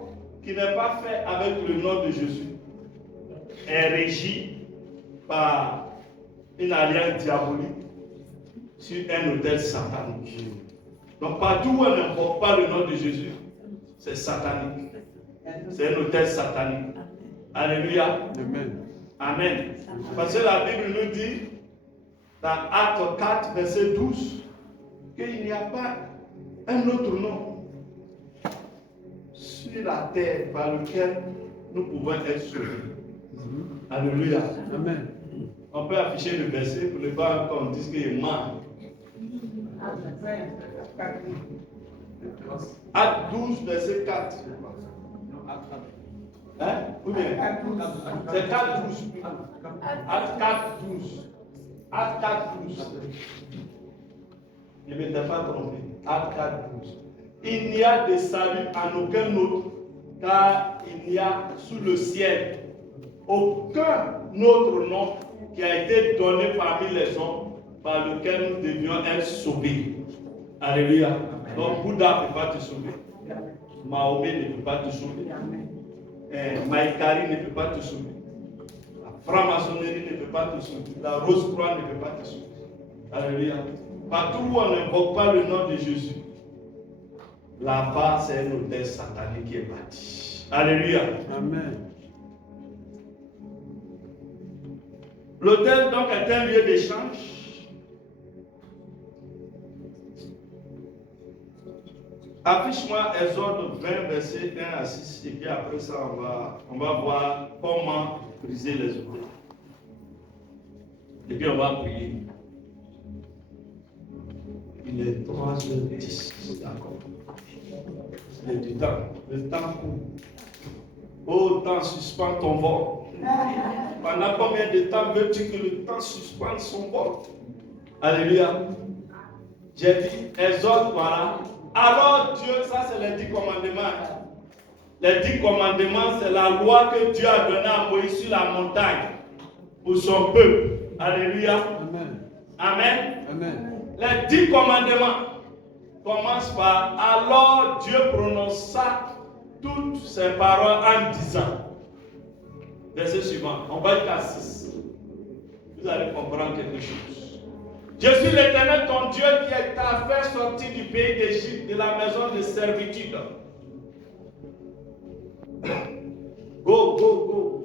qui n'est pas faite avec le nom de Jésus est régie par une alliance diabolique sur un autel satanique. Donc partout où on n'invoque pas le nom de Jésus, c'est satanique. C'est un autel satanique. Alléluia. Amen. Amen. Parce que la Bible nous dit, dans Actes 4, verset 12, qu'il n'y a pas un autre nom sur la terre par lequel nous pouvons être sauvés. Alléluia. Amen. On peut afficher le verset pour ne pas qu'on dise qu'il est mort. Acte 12, verset 4. Hein? Ou bien? C'est 4, 12. Acte 4, 12. Acte 4, 12. Je ne m'étais pas trompé. Acte 4, 12. Il n'y a de salut en aucun autre, car il n'y a sous le ciel aucun autre nom qui a été donné parmi les hommes par lequel nous devions être sauvés. Alléluia. Donc Bouddha ne peut pas te sauver. Mahomet ne peut pas te sauver. Maïkari ne peut pas te sauver. La franc-maçonnerie ne peut pas te sauver. La Rose-Croix ne peut pas te sauver. Alléluia. Partout où on n'invoque pas le nom de Jésus, là-bas c'est un autel satanique qui est bâti. Alléluia. Amen. L'autel donc est un lieu d'échange. Affiche-moi Exode 20, verset 1 à 6, et puis après ça, on va voir comment briser les autels. Et puis on va prier. Il est 3h10, d'accord. Il y a du temps. Le temps court. Oh, temps, suspends ton vol. Pendant combien de temps veux-tu que le temps suspende son vol? Alléluia. J'ai dit, Exode, voilà. Alors Dieu, ça c'est les 10 commandements. Les 10 commandements, c'est la loi que Dieu a donnée à Moïse sur la montagne pour son peuple. Alléluia. Amen. Amen. Amen. Les 10 commandements commencent par alors Dieu prononça toutes ces paroles en disant. Verset suivant, on va jusqu'à 6. Vous allez comprendre quelque chose. Je suis l'Éternel ton Dieu qui t'a fait sortir du pays d'Égypte, de la maison de servitude. Go, go, go.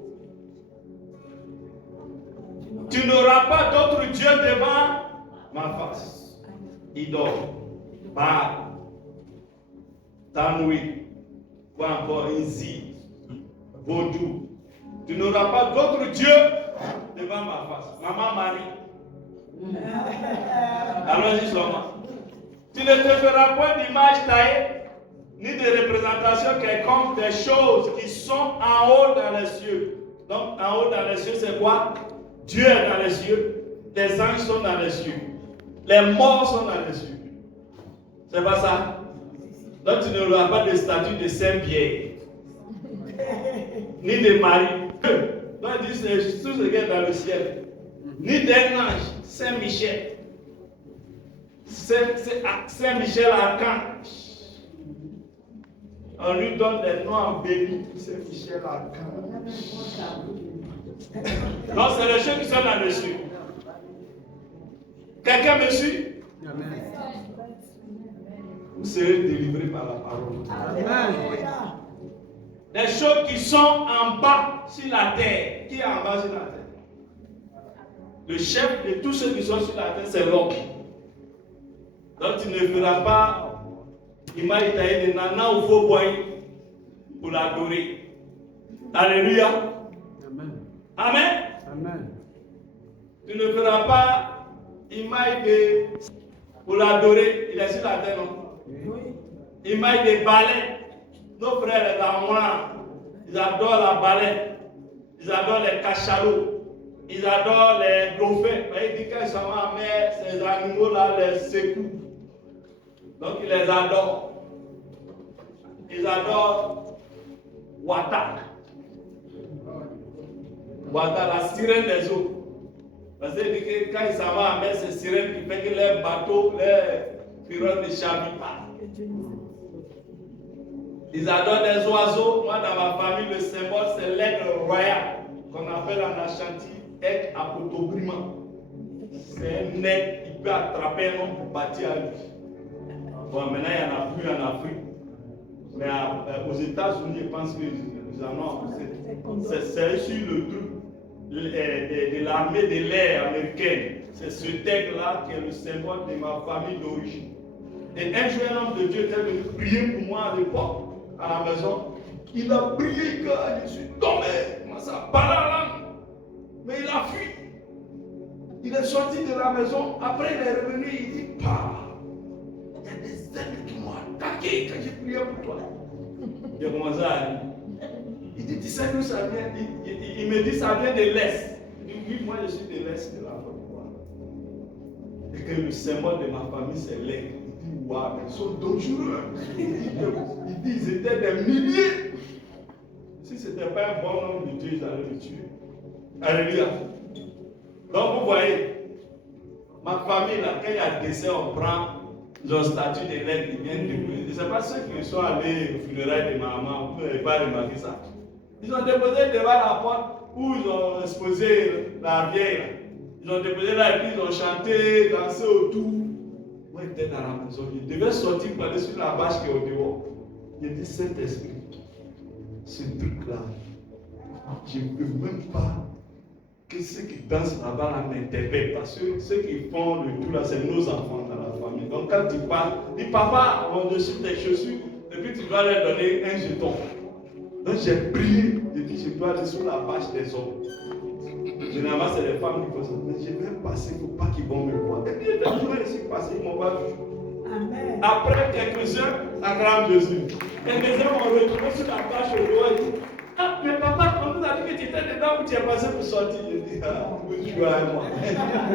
Tu n'auras pas d'autre Dieu devant ma face. Idole, Baal, Tanoui, quoi encore, Inzi, Vaudou. Tu n'auras pas d'autre Dieu devant ma face. Maman Marie. Allons-y seulement. Tu ne te feras point d'image taillée, ni de représentation quelconque des choses qui sont en haut dans les cieux. Donc, en haut dans les cieux, c'est quoi? Dieu est dans les cieux. Les anges sont dans les cieux. Les morts sont dans les cieux. C'est pas ça? Donc, tu n'auras pas de statue de Saint-Pierre, ni de Marie. Donc, il dit c'est tout ce qui est dans le ciel. Ni d'un ange, Saint-Michel. Saint-Michel Archange. On lui donne des noms bénis. Saint-Michel Archange. Donc, c'est les choses qui sont dans le ciel. Quelqu'un me suit? Amen. Vous serez délivrés par la parole. Amen. Les choses qui sont en bas sur la terre. Qui est en bas sur la terre? Le chef de tous ceux qui sont sur la terre, c'est l'homme. Donc tu ne feras pas image taillée de nana ou faux boy pour l'adorer. Alléluia. Amen. Amen. Amen. Tu ne feras pas image de pour l'adorer. Il est sur la terre, non? Oui. Image de balai. Nos frères les Amois, ils adorent la balai. Ils adorent les cachalots. Ils adorent les dauphins. Il dit qu'ils sont en mer, ces animaux-là les secouent. Donc ils les adorent. Ils adorent Watak. Watak, la sirène des eaux. Parce qu'il dit que quand ils s'en vont en mer, c'est sirène qui fait que les bateaux, les pirogues ne chavillent pas. Ils adorent des oiseaux. Moi, dans ma famille, le symbole, c'est l'aigle royal, qu'on appelle en Ashanti aigle à Cotobrima. C'est un aigle qui peut attraper un homme pour bâtir à lui. Bon, maintenant, il n'y en a plus en Afrique. Mais aux États-Unis, je pense qu'ils en ont. C'est sur le truc de l'armée de l'air américaine. C'est ce aigle-là qui est le symbole de ma famille d'origine. Et un jour, un homme de Dieu était venu prier pour moi à l'époque, à la maison. Il a prié que je suis tombé. Moi, ça parle la langue. Mais il a fui. Il est sorti de la maison. Après, il est revenu. Il dit, pars. Il y a des aigles qui m'ont attaqué quand j'ai prié pour toi. J'ai commencé à aller. Il dit, tu sais d'où ça vient? Il me dit, ça vient de l'Est. Il dit, oui, moi, je suis de l'Est de la Côte. Et que le symbole de ma famille, c'est l'aigle. Wow, ils sont dangereux. Il dit ils étaient des milliers. Si ce n'était pas un bon homme de Dieu, ils allaient le tuer. Alléluia. Donc vous voyez, ma famille, là, quand il y a décès, on prend leur statut de l'aigle qui vient déposer. Ce n'est pas ceux qui sont allés au funérailles de maman, vous n'avez pas remarqué ça. Ils ont déposé devant la porte où ils ont exposé la vieille. Ils ont déposé là et puis ils ont chanté, dansé autour. Moi, j'étais dans la maison. Je devais sortir pour aller sur la vache qui est au dehors. J'ai dit, Saint-Esprit, ce truc-là, je ne peux même pas que ceux qui dansent là-bas là, m'interpellent. Parce que ceux qui font le tout là, c'est nos enfants dans la famille. Donc quand tu parles, dis papa, on dessus tes chaussures, et puis tu dois leur donner un jeton. Donc j'ai prié, j'ai dit je dois aller sur la page des hommes. Généralement c'est les femmes qui font ça. Mais je vais passer, il ne faut pas qu'ils vont me voir. Et puis les gens je suis passé, ils ne m'ont pas vu. Amen. Après quelques heures, la grande Jésus. Et les gens m'ont retrouvé sur la page au doigt et dit ah, mais papa, on nous a dit que tu étais dedans où tu es passé pour sortir. Je dis ah, oui, tu vois moi.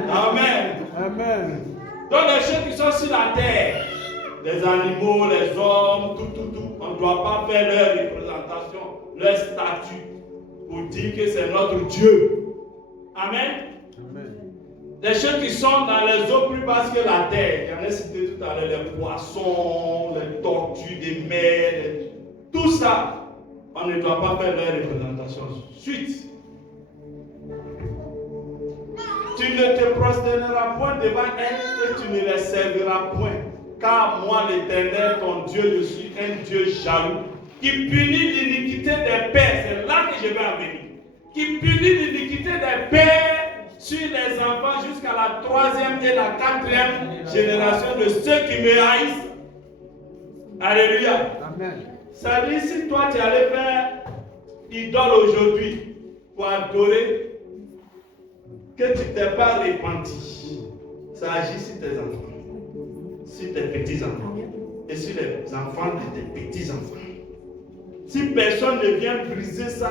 Amen. Amen. Donc les choses qui sont sur la terre, les animaux, les hommes, tout, on ne doit pas faire leur représentation, leur statut pour dire que c'est notre Dieu. Amen. Amen. Les choses qui sont dans les eaux plus basses que la terre, j'en ai cité tout à l'heure, les poissons, les tortues des mers, tout ça, on ne doit pas faire leur représentation. Suite. Tu ne te prosterneras point devant elles et tu ne les serviras point. Car moi, l'Éternel, ton Dieu, je suis un Dieu jaloux, qui punit l'iniquité des pères. C'est là que je vais en venir. Qui punit l'iniquité des pères sur les enfants jusqu'à la 3e et la 4e génération de ceux qui me haïssent. Alléluia. Amen. Ça dit, si toi tu allais faire idole aujourd'hui pour adorer, que tu ne t'es pas repenti, ça agit sur tes enfants, sur tes petits-enfants et sur les enfants de tes petits-enfants. Si personne ne vient briser ça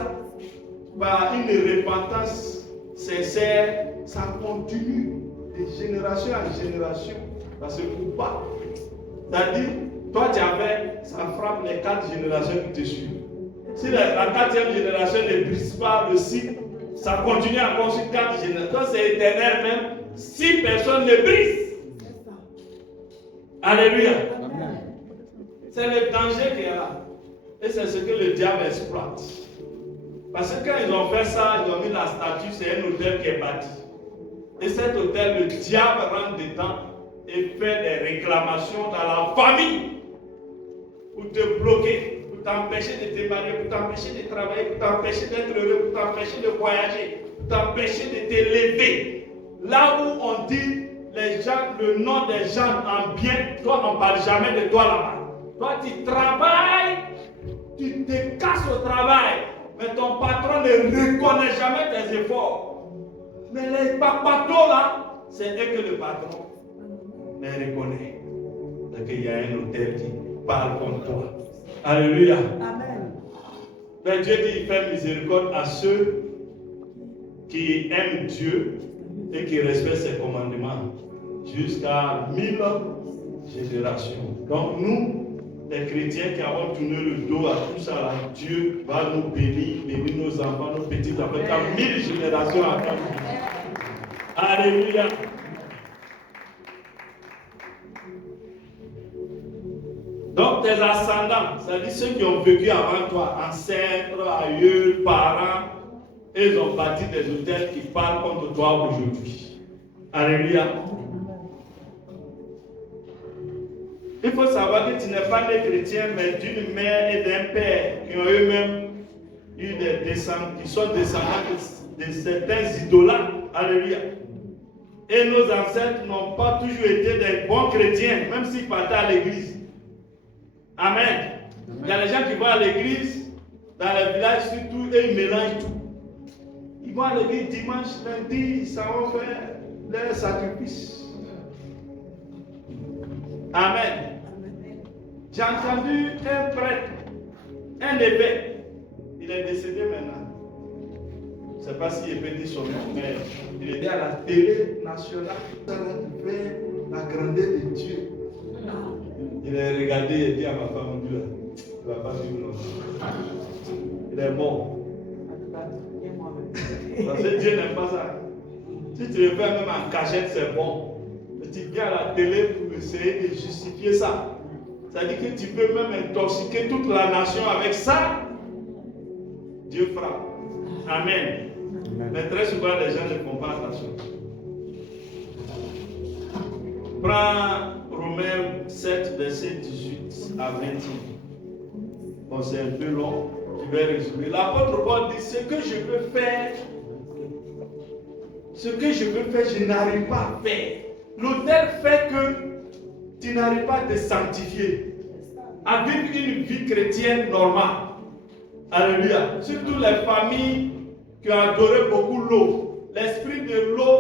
par une repentance sincère, ça continue de génération en génération. Parce que pour pas, c'est-à-dire, toi tu as fait, ça frappe les 4 générations qui te suivent. Si la 4e génération ne brise pas le cycle, ça continue encore sur 4 générations. Donc c'est éternel même, si personne ne brise. Alléluia. Amen. C'est le danger qu'il y a là. Et c'est ce que le diable exploite. Parce que quand ils ont fait ça, ils ont mis la statue, c'est un hôtel qui est bâti. Et cet hôtel, le diable rentre dedans et fait des réclamations dans la famille pour te bloquer, pour t'empêcher de te marier, pour t'empêcher de travailler, pour t'empêcher d'être heureux, pour t'empêcher de voyager, pour t'empêcher de t'élever. Là où on dit les gens, le nom des gens en bien, toi on ne parle jamais de toi là-bas. Toi tu travailles, tu te casses au travail, mais ton patron ne reconnaît jamais tes efforts. Mais les papatos là, c'est eux que le patron les reconnaît. Donc il y a un hôtel qui parle contre toi. Alléluia. Amen. Mais Dieu dit, il fait miséricorde à ceux qui aiment Dieu et qui respectent ses commandements jusqu'à 1000 générations. Donc nous, les chrétiens qui avons tourné le dos à tout ça, là, Dieu va nous bénir, bénir nos enfants, nos petits-enfants, jusqu'à 1000 générations après nous. Alléluia. Donc tes ascendants, c'est-à-dire ceux qui ont vécu avant toi, ancêtres, aïeux, parents, ils ont bâti des hôtels qui parlent contre toi aujourd'hui. Alléluia. Il faut savoir que tu n'es pas né chrétien, mais d'une mère et d'un père qui ont eux-mêmes eu des descendants, qui sont descendants de certains idolâtres. Alléluia. Et nos ancêtres n'ont pas toujours été des bons chrétiens, même s'ils partaient à l'église. Amen. Amen. Il y a des gens qui vont à l'église, dans les villages surtout, et ils mélangent tout. Ils vont à l'église dimanche, lundi, ils s'en vont faire leur sacrifice. Amen. J'ai entendu un prêtre, un évêque, il est décédé maintenant. Je ne sais pas s'il peut dire son nom, mais il était à la télé nationale. Il fait la grandeur de Dieu. Il a regardé et dit à ma femme, Dieu, il ne va pas vivre longtemps. Il est mort. Parce que Dieu n'aime pas ça. Si tu le fais même en cachette, c'est bon. Mais tu viens à la télé pour essayer de justifier ça. C'est-à-dire que tu peux même intoxiquer toute la nation avec ça. Dieu frappe. Amen. Mais très souvent, les gens ne font pas attention. Prends Romains 7, verset 18 à 21. Bon, c'est un peu long. Je vais résumer. L'apôtre Paul dit, ce que je veux faire, ce que je veux faire, je n'arrive pas à faire. L'autel fait que tu n'arrives pas à te sanctifier, à vivre une vie chrétienne normale. Alléluia. Surtout les familles qui ont adoré beaucoup l'eau. L'esprit de l'eau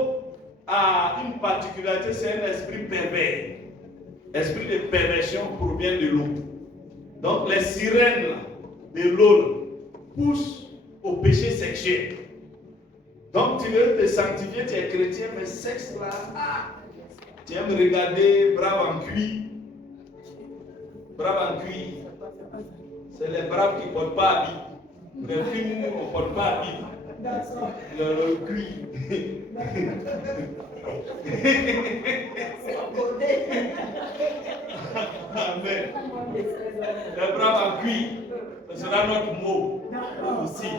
a une particularité, c'est un esprit pervers. L'esprit de perversion provient de l'eau. Donc les sirènes de l'eau poussent au péché sexuel. Donc tu veux te sanctifier, tu es chrétien, mais sexe là, tu aimes regarder Brave en cuir. Brave en cuir. C'est les braves qui ne portent pas habit. Les films où on ne porte pas habit. Le cuir. Amen. Les braves en cuir. Ce sera notre mot aussi.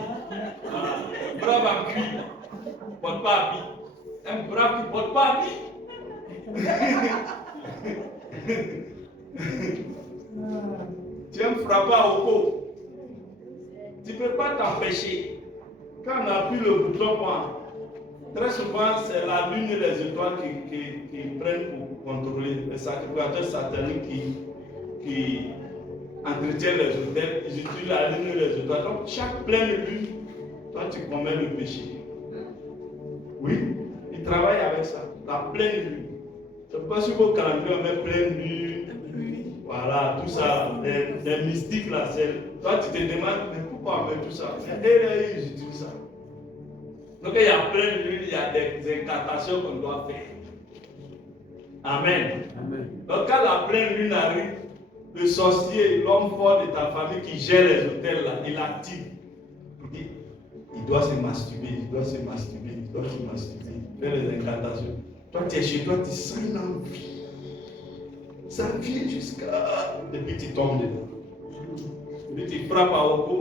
Brave en cuir. Ne porte pas habit. Un brave qui ne porte pas habit. Tu aimes frapper au cou. Tu ne peux pas t'empêcher. Quand on appuie le bouton, très souvent c'est la lune et les étoiles qui prennent pour contrôler. Les sacrificateurs sataniques qui entretiennent les autels, ils utilisent la lune et les étoiles. Donc chaque pleine lune, toi tu commets le péché. Oui, ils travaillent avec ça. La pleine lune. C'est pas sur vos calendriers, on met pleine lune. Voilà, tout ça, les mystiques là, toi tu te demandes, mais pourquoi on met tout ça? Et ils utilisent ça. Donc il y a plein de lune, il y a des incantations qu'on doit faire. Amen. Amen. Donc quand la pleine lune arrive, le sorcier, l'homme fort de ta famille qui gère les hôtels là, il active. Il dit, il doit se masturber, il doit se masturber, il doit se masturber, faire les incantations. Toi tu es chez toi, tu sens une envie. Ça vient jusqu'à... Et puis tu tombes dedans. Et puis tu frappes à Oko.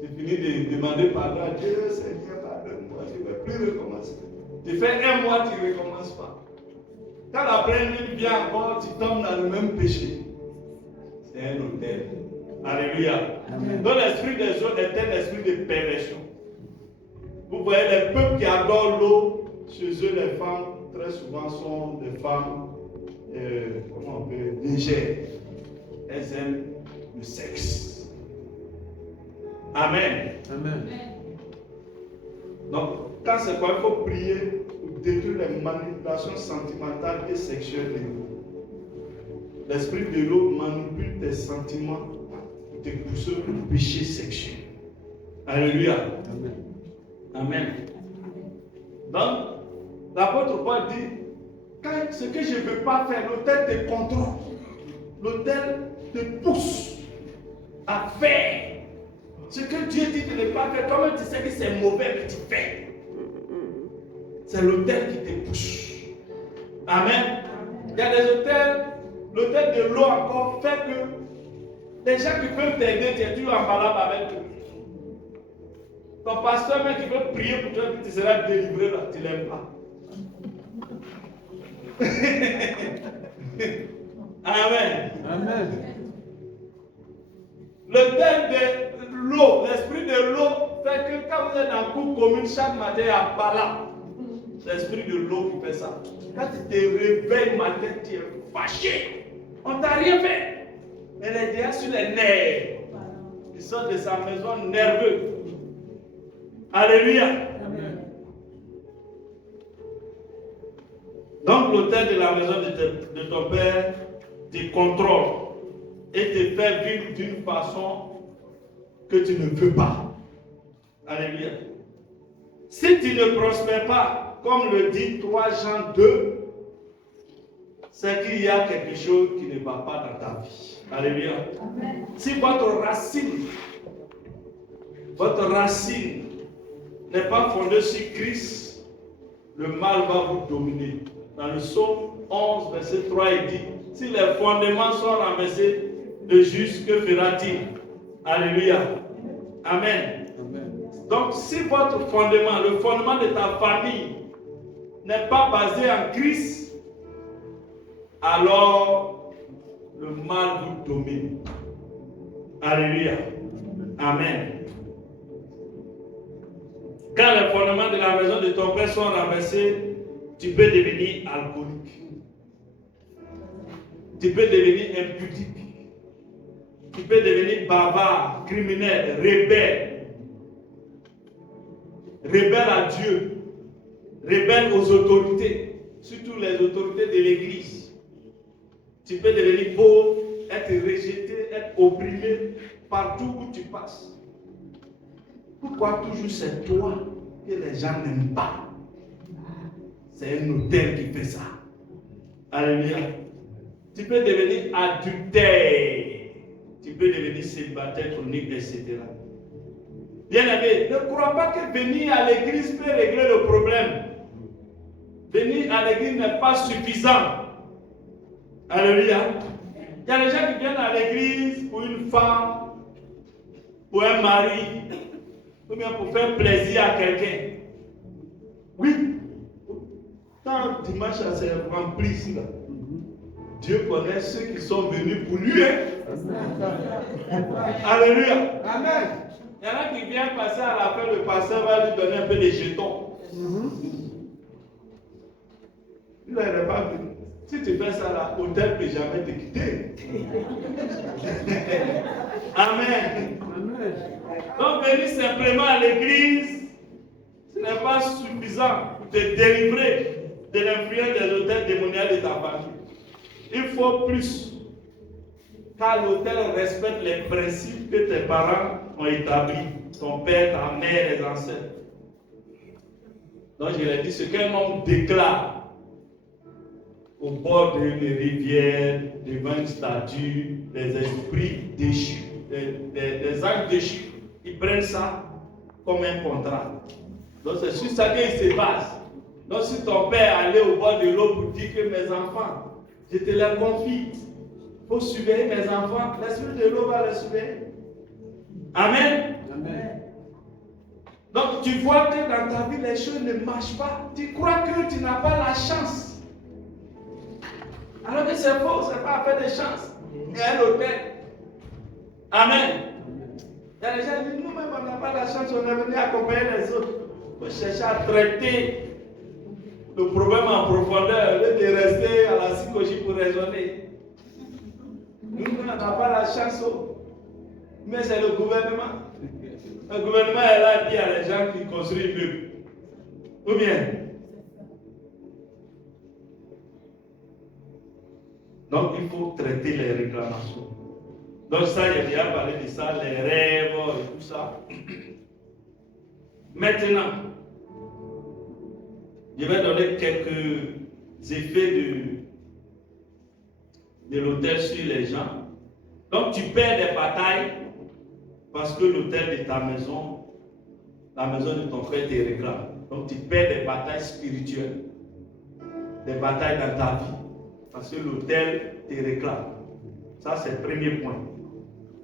Tu finis de demander pardon à Dieu, Seigneur, pardonne-moi, je ne vais plus recommencer. Tu fais un mois, tu ne recommences pas. Quand la pleine lune vient encore, tu tombes dans le même péché. C'est un hôtel. Alléluia. Amen. Donc l'esprit des autres est un esprit de perversion. Vous voyez, les peuples qui adorent l'eau, chez eux, les femmes, très souvent, sont des femmes, comment on peut, légères. Elles aiment le sexe. Amen. Amen. Donc, quand c'est quoi, il faut prier pour détruire les manipulations sentimentales et sexuelles de l'eau. L'esprit de l'eau manipule tes sentiments pour te pousser au péché sexuel. Alléluia. Amen. Amen. Donc, l'apôtre Paul dit, quand ce que je ne veux pas faire, l'autel te contrôle. L'autel te pousse à faire ce que Dieu dit de ne pas faire. Toi-même tu sais que c'est mauvais, mais tu fais. C'est l'autel qui te pousse. Amen. Il y a des autels. L'autel de l'eau encore fait que les gens qui peuvent t'aider, tu es toujours en balade avec eux. Ton pasteur même qui veut prier pour toi, tu seras délivré là, tu ne l'aimes pas. Amen. Amen. Le thème de l'eau, l'esprit de l'eau, fait que quand vous êtes en cours commune, chaque matin, il y a Bala. L'esprit de l'eau qui fait ça. Quand tu te réveilles matin, tu es fâché. On ne t'a rien fait. Mais il est déjà sur les nerfs. Il sort de sa maison nerveux. Alléluia. Amen. Donc l'autel de la maison de ton Père te contrôle et te fait vivre d'une façon que tu ne veux pas. Alléluia. Si tu ne prospères pas, comme le dit 3 Jean 2, c'est qu'il y a quelque chose qui ne va pas dans ta vie. Alléluia. Amen. Si votre racine n'est pas fondée sur Christ, le mal va vous dominer. Dans le psaume 11, verset 3, il dit, si les fondements sont renversés, le juste, que fera-t-il? Alléluia. Amen. Amen. Donc, si votre fondement, le fondement de ta famille, n'est pas basé en Christ, alors le mal vous domine. Alléluia. Amen. Quand le fondement de la maison de ton père sont renversées, tu peux devenir alcoolique. Tu peux devenir impudique. Tu peux devenir bavard, criminel, rebelle. Rebelle à Dieu. Rebelle aux autorités. Surtout les autorités de l'église. Tu peux devenir pauvre, être rejeté, être opprimé partout où tu passes. Pourquoi toujours c'est toi que les gens n'aiment pas? C'est un autel qui fait ça. Alléluia. Tu peux devenir adultère. Tu peux devenir célibataire chronique, etc. Bien-aimé, ne crois pas que venir à l'église peut régler le problème. Venir à l'église n'est pas suffisant. Alléluia. Il y a des gens qui viennent à l'église pour une femme, pour un mari, ou bien pour faire plaisir à quelqu'un. Oui. Quand dimanche c'est rempli ici, là, Dieu connaît ceux qui sont venus pour lui. Alléluia. Amen. Il y en a qui viennent passer à la fin, le pasteur va lui donner un peu de jetons. Il n'est pas venu. Si tu fais ça là, l'autel ne peut jamais te quitter. Amen. Amen. Donc venir simplement à l'église, ce n'est pas suffisant pour te délivrer de l'influence des autels démoniaques de ta famille. Il faut plus. Car l'autel respecte les principes que tes parents ont établis. Ton père, ta mère, les ancêtres. Donc je l'ai dit, ce qu'un homme déclare au bord d'une rivière, devant une statue, des esprits déchus, des âges déchus, ils prennent ça comme un contrat. Donc c'est sur ça qu'ils se basent. Donc si ton père allait au bord de l'eau pour dire que mes enfants, je te les confie, il faut surveiller mes enfants, l'esprit de l'eau va les surveiller. Amen. Amen. Donc tu vois que dans ta vie les choses ne marchent pas. Tu crois que tu n'as pas la chance. Alors que c'est faux, ce n'est pas affaire de chance. Il y a un hôtel. Amen. Il y a des gens qui disent, nous-mêmes on n'a pas la chance, on est venu accompagner les autres. Il faut chercher à traiter le problème en profondeur, au lieu de rester à la psychologie pour raisonner. Nous, on n'a pas la chance, mais c'est le gouvernement. Le gouvernement est là, dit à les gens qui construisent mieux. Ou bien. Donc, il faut traiter les réclamations. Donc, ça, il y a déjà parlé de ça, les rêves et tout ça. Maintenant, je vais donner quelques effets de l'autel sur les gens. Donc, tu perds des batailles parce que l'autel de ta maison, la maison de ton père te réclame. Donc, tu perds des batailles spirituelles, des batailles dans ta vie. Parce que l'autel te réclame. Ça, c'est le premier point.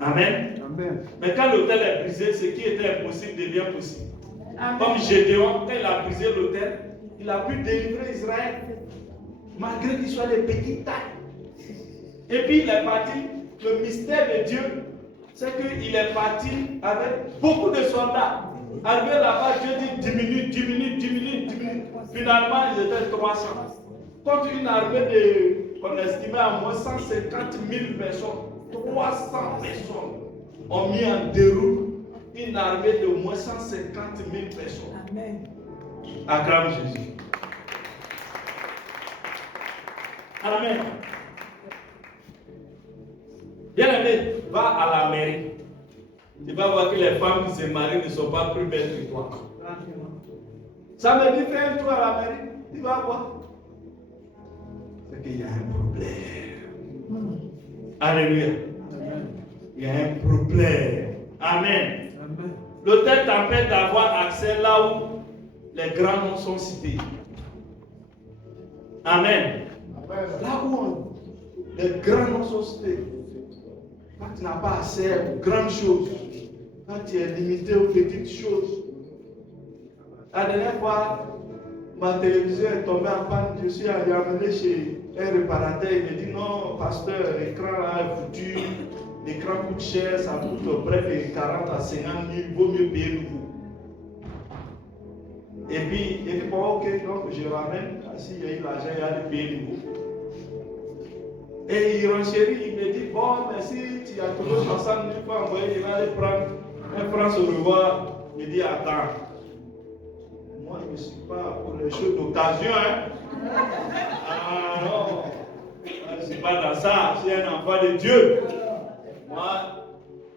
Amen. Amen. Mais quand l'autel est brisé, ce qui était impossible devient possible. Comme Gédéon, quand il a brisé l'autel, il a pu délivrer Israël. Malgré qu'il soit de petite taille. Et puis il est parti. Le mystère de Dieu, c'est qu'il est parti avec beaucoup de soldats. Arrivé là-bas, Dieu dit diminue. Finalement, ils étaient 300. Contre une armée qu'on estimait à moins 150 000 personnes, 300 personnes ont mis en déroute une armée de moins 150 000 personnes. Amen. Acclame Jésus. Amen. Bien-aimé, va à la mairie. Tu vas voir que les femmes qui se marient ne sont pas plus belles que toi. Ça me dit, fais un tour à la mairie, tu vas voir. C'est qu'il y a un problème. Alléluia. Il y a un problème. Amen. L'autel t'empêche d'avoir accès là où les grands noms sont cités. Amen. Là où les grands noms sont cités. Quand tu n'as pas accès aux grandes choses, quand tu es limité aux petites choses. La dernière fois, ma télévision est tombée en panne, je suis allé amener chez un réparateur, il me dit non, pasteur, l'écran là est foutu, l'écran coûte cher, ça coûte près de 40 à 50 000, il vaut mieux payer nouveau. Et puis, bon, ok, donc je ramène. S'il y a eu l'argent, il y a le payer nouveau. Et il renchérit, il me dit, bon, mais si tu as toujours 60 000 francs envoyé, il va aller prendre un franc sur le revoir. Il me dit, attends. Moi, je ne suis pas pour les choses d'occasion. Hein? Ah non, je ne suis pas dans ça. Je suis un enfant de Dieu. Moi,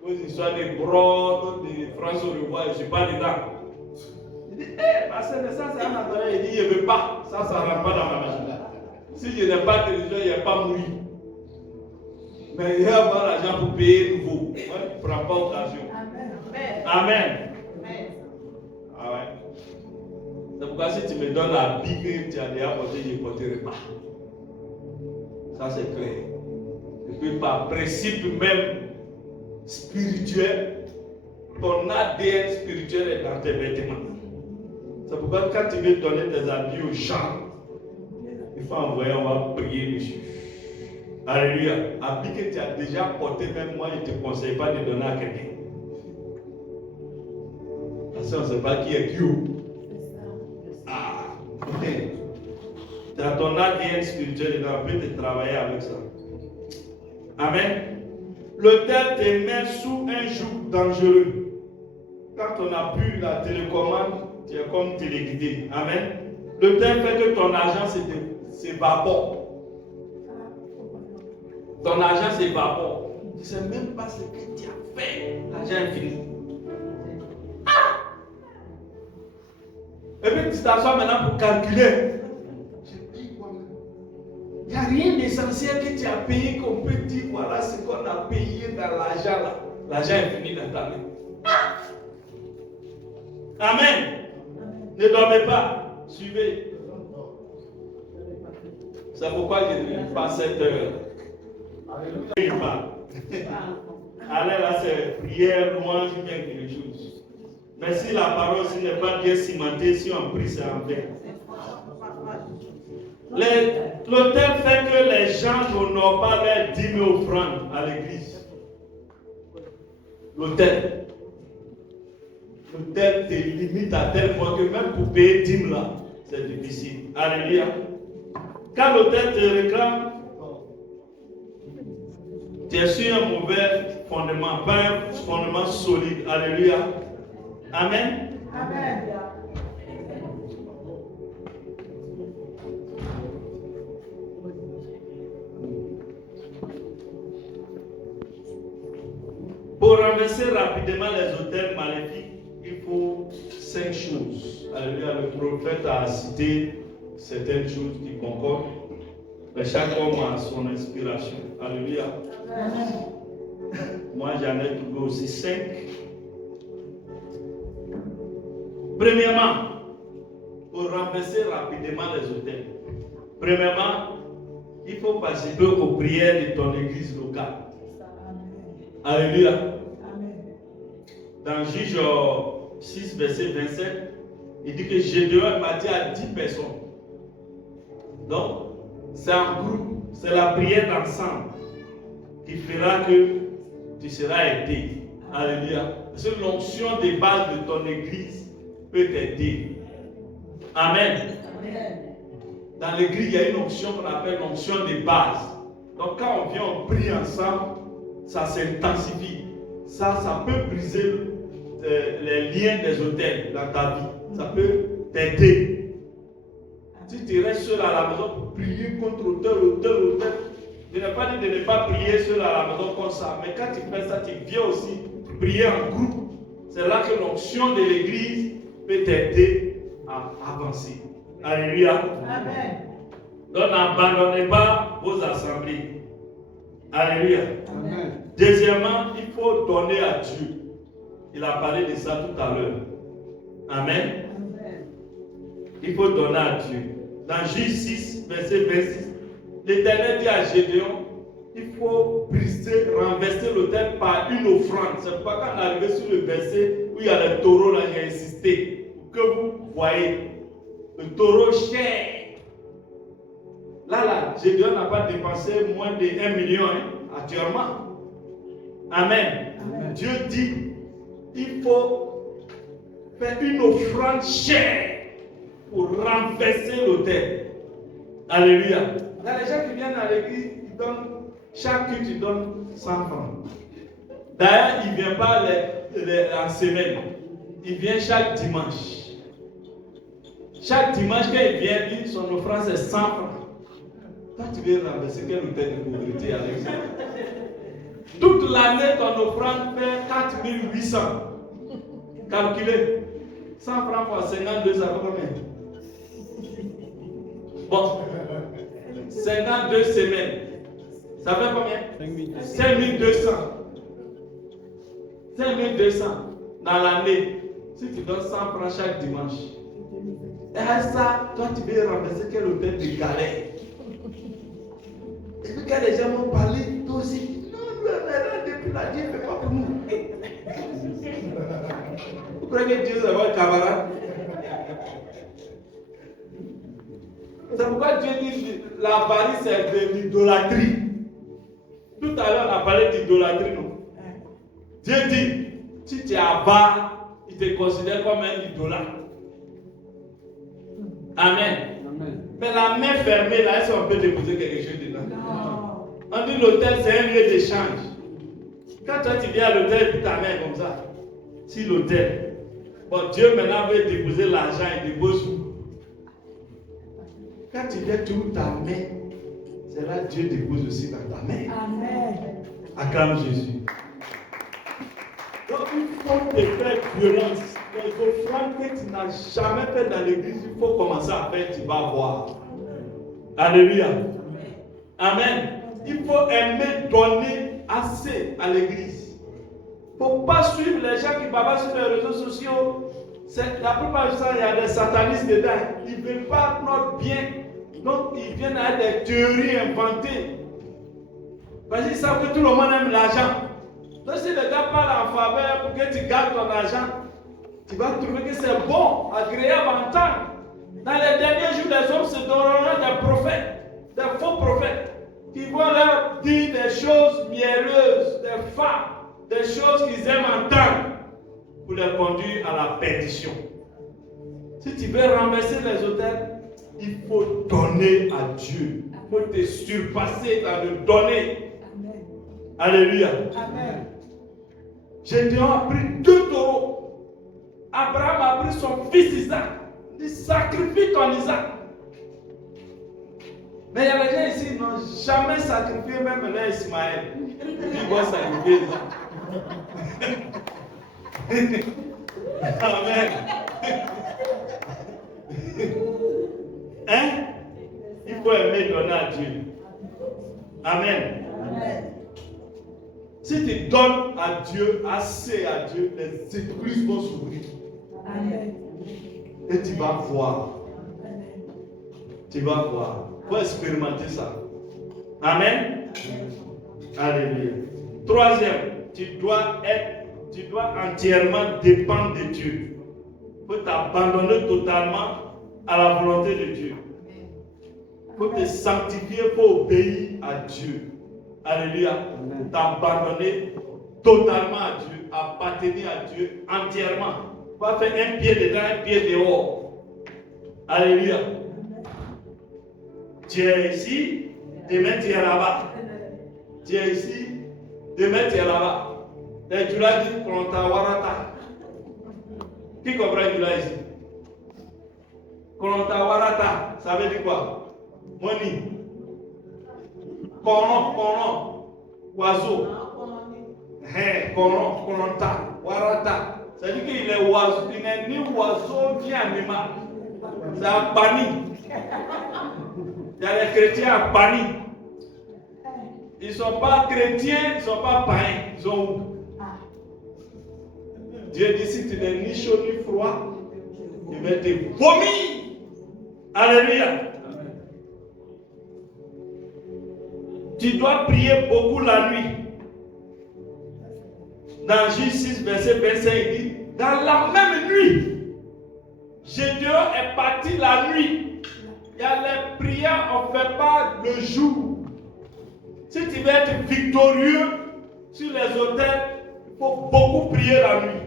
aux histoires de brodes, de francs sur le revoir, je ne suis pas dedans. Il dit, parce que ça, c'est un appareil. Il dit, je ne veux pas. Ça ne rentre pas dans ma machine. Si je n'ai pas de l'argent, il n'y a pas mourir. Mais il va avoir l'argent pour payer nouveau. Moi, je ne prends pas occasion. Amen. Amen. Ah ouais. C'est pourquoi si tu me donnes la bille que tu as déjà portée, je ne porterai pas. Ça, c'est clair. Et puis, par principe même spirituel, ton ADN spirituel est dans tes vêtements. C'est pourquoi quand tu veux donner tes habits aux gens, il faut envoyer, on va prier dessus. Alléluia. Habit que tu as déjà porté, même moi, je ne te conseille pas de donner à quelqu'un. Parce qu'on ne sait pas qui est qui. Ah, tu as ton ADN spirituel et on peut te travailler avec ça. Amen. L'autel te met sous un joug dangereux. Quand on n'a plus la télécommande, tu es comme téléguidé. Amen. L'autel fait que ton argent s'évapore. Ton argent s'évapore. Tu ne sais même pas ce que tu as fait. L'argent est fini. Ah! Et puis tu t'assois maintenant pour calculer. Il n'y a rien d'essentiel que tu as payé qu'on peut dire voilà ce qu'on a payé dans l'argent là. L'argent est fini dans ta main. Ah! Amen. Ne dormez pas. Suivez. C'est pourquoi je ne lis pas cette heure. Allez là, c'est prière, louange, bien quelque chose. Mais si la parole n'est pas bien cimentée, si on prie, c'est en vain. L'autel fait que les gens n'honorent pas leurs dîmes et offrandes à l'église. L'autel te limite à tel point que même pour payer dîmes là, c'est difficile. Alléluia. Quand l'autel te réclame, tu es sur un mauvais fondement, pas un fondement solide. Alléluia. Amen. Amen. Pour renverser rapidement les autels maléfiques, il faut 5 choses. Alléluia. Le prophète a cité certaines choses qui concordent. Mais chaque homme a son inspiration. Alléluia. Moi, j'en ai trouvé aussi 5. Premièrement, pour renverser rapidement les autels. Premièrement, il faut participer aux prières de ton église locale. Alléluia. Dans Juge 6, verset 27, il dit que Gédéon m'a dit à 10 personnes. Donc, c'est en groupe, c'est la prière d'ensemble qui fera que tu seras aidé. Alléluia. Parce que l'onction des bases de ton église peut t'aider. Amen. Dans l'église, il y a une onction qu'on appelle l'onction des bases. Donc quand on vient, on prie ensemble, ça s'intensifie. Ça peut briser les liens des autels dans ta vie. Ça peut t'aider. Si tu restes seul à la maison pour prier contre autel, je n'ai pas dit de ne pas prier seul à la maison comme ça. Mais quand tu fais ça, tu viens aussi prier en groupe. C'est là que l'onction de l'église peut t'aider à avancer. Alléluia. Amen. Donc n'abandonnez pas vos assemblées. Alléluia. Amen. Deuxièmement, il faut donner à Dieu. Il a parlé de ça tout à l'heure. Amen. Amen. Il faut donner à Dieu. Dans Juge 6, verset 26, l'Éternel dit à Gédéon, il faut briser, renverser l'autel par une offrande. C'est pourquoi quand on est arrivé sur le verset où il y a le taureau, là, j'ai insisté pour que vous voyez le taureau cher. Là, Gédéon n'a pas dépensé moins de 1 million actuellement. Amen. Amen. Dieu dit, il faut faire une offrande chère pour renverser l'autel. Alléluia. Il y a des gens qui viennent à l'église, ils donnent, chaque culte, ils donnent 100 francs. D'ailleurs, il ne vient pas en semaine. Il vient chaque dimanche. Chaque dimanche, quand il vient, son offrande c'est 100 francs. Toi, tu viens renverser quel hôtel de pauvreté avec ça? Toute l'année, ton offrande fait 4800. Calculez. 100 francs fois 52, ça fait combien? Bon. 52 semaines. Ça fait combien? 5200. 5200 dans l'année. Si tu donnes 100 francs chaque dimanche. Et à ça, toi, tu veux renverser quel hôtel de galère? Et puis quand les gens m'ont parlé, toi aussi, non, nous, depuis là, Dieu ne fait pas pour nous. Vous croyez que Dieu c'est votre camarade? C'est pourquoi Dieu dit l'avarice c'est de l'idolâtrie. Tout à l'heure, on a parlé d'idolâtrie, non? Dieu dit, si tu es avare, il te considère comme un idolâtre. Amen. Amen. Mais la main fermée, là, est-ce qu'on peut déposer quelque chose dedans? Non. On dit l'hôtel, c'est un lieu d'échange. Quand toi, tu viens à l'hôtel, puis ta main comme ça, si l'hôtel, bon, Dieu maintenant veut déposer l'argent, il dépose où? Quand tu viens, tu ouvres ta main, c'est là que Dieu dépose aussi dans ta main. Amen. Acclame Jésus. Donc, il faut te faire violence. Les offrandes que tu n'as jamais fait dans l'église, il faut commencer à faire, tu vas voir. Alléluia. Amen. Il faut aimer donner assez à l'église. Il ne faut pas suivre les gens qui babasent sur les réseaux sociaux. La plupart du temps, il y a des satanistes dedans. Ils ne veulent pas notre bien. Donc, ils viennent avec des théories inventées. Parce qu'ils savent que tout le monde aime l'argent. Donc, si le gars parle en faveur pour que tu gardes ton argent, tu vas trouver que c'est bon, agréable à entendre. Dans les derniers jours, les hommes se donneront des prophètes, des faux prophètes, qui vont leur dire des choses mielleuses, des femmes, des choses qu'ils aiment entendre, pour les conduire à la perdition. Si tu veux renverser les autels, il faut donner à Dieu. Il faut te surpasser dans le donner. Amen. Alléluia. Amen. Gédéon a pris 2 taureaux. Abraham a pris son fils Isaac. Il sacrifie ton Isaac. Mais il y a des gens ici qui n'ont jamais sacrifié même leur Ismaël. Ils vont sacrifier Isaac. Amen. Hein? Il faut aimer donner à Dieu. Amen. Amen. Si tu donnes à Dieu, assez à Dieu, les écluses vont s'ouvrir. Amen. Et tu vas voir. Amen. Tu vas voir. Il faut expérimenter ça. Amen. Alléluia. Troisième, tu dois entièrement dépendre de Dieu. Il faut t'abandonner totalement à la volonté de Dieu. Il faut te sanctifier, il faut obéir à Dieu. Alléluia. T'abandonner totalement à Dieu, appartenir à Dieu entièrement. Pas faire un pied dedans, un pied dehors. Alléluia. Tu es ici, demain tu es là-bas. Tu es ici, demain tu es là-bas. Et tu l'as dit, Kolonta Warata. Qui comprend tu l'as ici? Kolonta Warata, ça veut dire quoi? Moni. Konon, oiseau. Konon, Kolonta, Warata. Ça veut dire qu'il est oiseau, il n'est ni oiseau ni animal. C'est un banni. Il y a des chrétiens à banni. Ils ne sont pas chrétiens, ils ne sont pas païens. Ils sont où? Dieu dit si tu n'es ni chaud ni froid, il va te vomir. Alléluia. Tu dois prier beaucoup la nuit. Dans Juge 6, verset 25, il dit, dans la même nuit, Gédéon est parti la nuit. Il y a les prières, on ne fait pas le jour. Si tu veux être victorieux sur les autels, il faut beaucoup prier la nuit.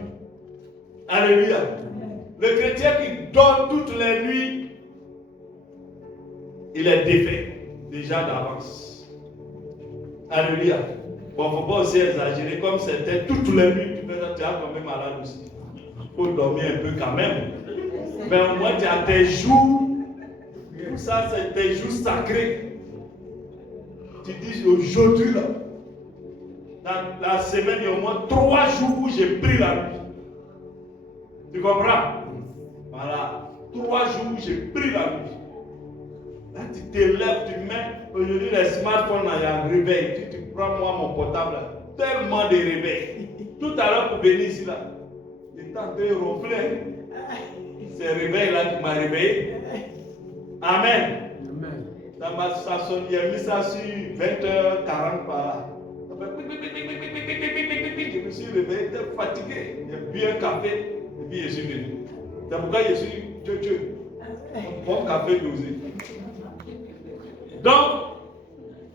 Alléluia. Le chrétien qui dort toutes les nuits, il est défait déjà d'avance. Alléluia. Bon, il ne faut pas aussi exagérer. Comme c'était toutes les nuits, tu es quand même malade aussi. Il faut dormir un peu quand même. Mais au moins, tu as tes jours. Tout ça, c'est tes jours sacrés. Tu dis aujourd'hui, là, dans la semaine, il y a au moins 3 jours où j'ai pris la nuit. Tu comprends? Voilà. 3 jours où j'ai pris la nuit. Là, tu te lèves, tu mets. Aujourd'hui, les smartphones, là, il y a un réveil. Tu prends moi mon portable, là, tellement de réveils. Tout à l'heure, pour venir ici, là, j'étais en train de ronfler. C'est le réveil là qui m'a réveillé. Amen. Dans ma station, il a mis ça sur 20h40 par là. Je me suis réveillé, j'étais fatigué. J'ai bu un café et puis je suis venu. C'est pourquoi je suis Dieu. Bon café dosé. Donc,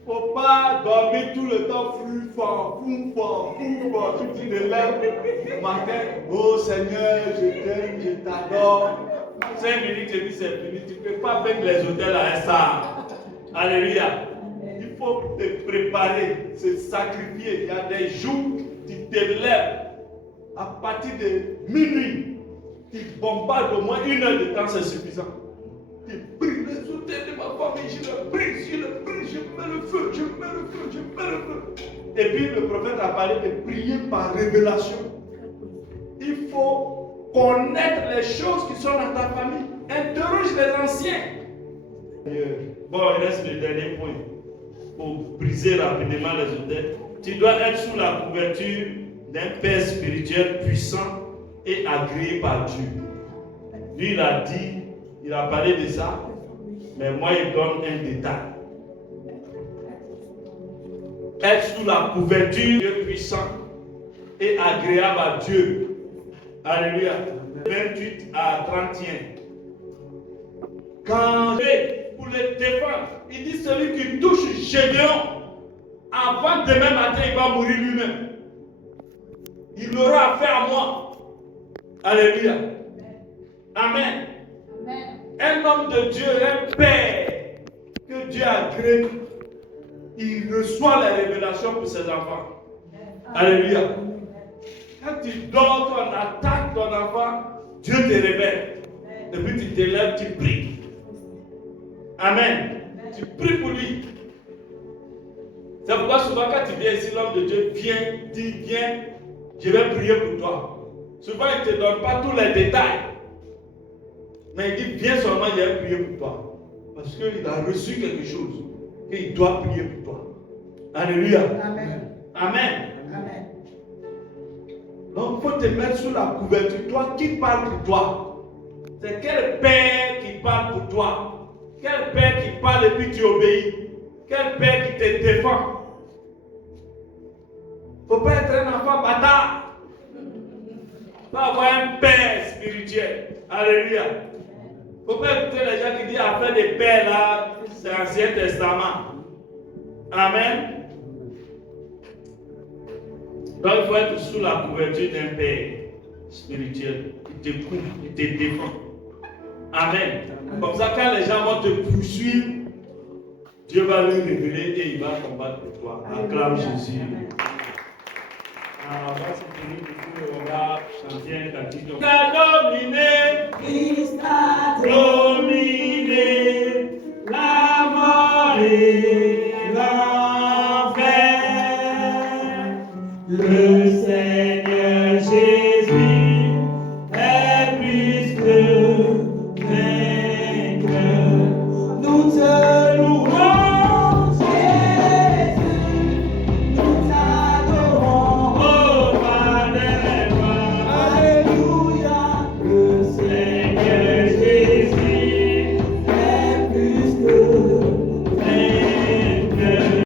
il ne faut pas dormir tout le temps fou fort. Tu te lèves le matin. Oh Seigneur, je t'aime, je t'adore. 5 minutes et puis c'est fini. Tu ne peux pas faire les hôtels à un ça. Alléluia. Il faut te préparer, se sacrifier. Il y a des jours, tu te lèves à partir de minuit. Tu bombardes au moins 1 heure de temps, c'est suffisant. Tu pries les hôtels de ma famille, je le prie, je mets le feu. Et puis le prophète a parlé de prier par révélation. Il faut connaître les choses qui sont dans ta famille. Interroge les anciens. Bon, il reste le dernier point. Pour briser rapidement les hôtels, tu dois être sous la couverture d'un Père spirituel puissant et agréé par Dieu. Lui, il a dit, il a parlé de ça, mais moi, il donne un détail. Être sous la couverture Dieu puissant et agréable à Dieu. Alléluia. 28 à 31. Quand pour les défendre, il dit celui qui touche Gédéon, avant demain matin, il va mourir lui-même. Il aura affaire à moi. Alléluia. Amen. Un homme de Dieu, un père que Dieu a créé, il reçoit les révélations pour ses enfants. Alléluia. Quand tu dors, on attaque ton enfant, Dieu te révèle. Et puis tu te lèves, tu pries. Amen. Tu pries pour lui. C'est pourquoi souvent quand tu viens ici, l'homme de Dieu vient, dit viens, je vais prier pour toi. Souvent il ne te donne pas tous les détails. Mais il dit viens seulement, je vais prier pour toi. Parce qu'il a reçu quelque chose. Et il doit prier pour toi. Alléluia. Amen. Amen. Amen. Donc il faut te mettre sous la couverture. Toi qui parle pour toi. C'est quel père qui parle pour toi? Quel père qui parle et puis tu obéis? Quel père qui te défend? Il ne faut pas être un enfant bâtard. Il faut avoir un père spirituel. Alléluia. Il ne faut pas écouter les gens qui disent après des pères là, c'est l'Ancien Testament. Amen. Donc il faut être sous la couverture d'un père spirituel qui te couvre, qui te défend. Amen. Comme ça, quand les gens vont te poursuivre, Dieu va lui révéler et il va combattre pour toi. Acclame Jésus. Alors, on va se tenir debout et on va chanter un cantique. Il a dominé.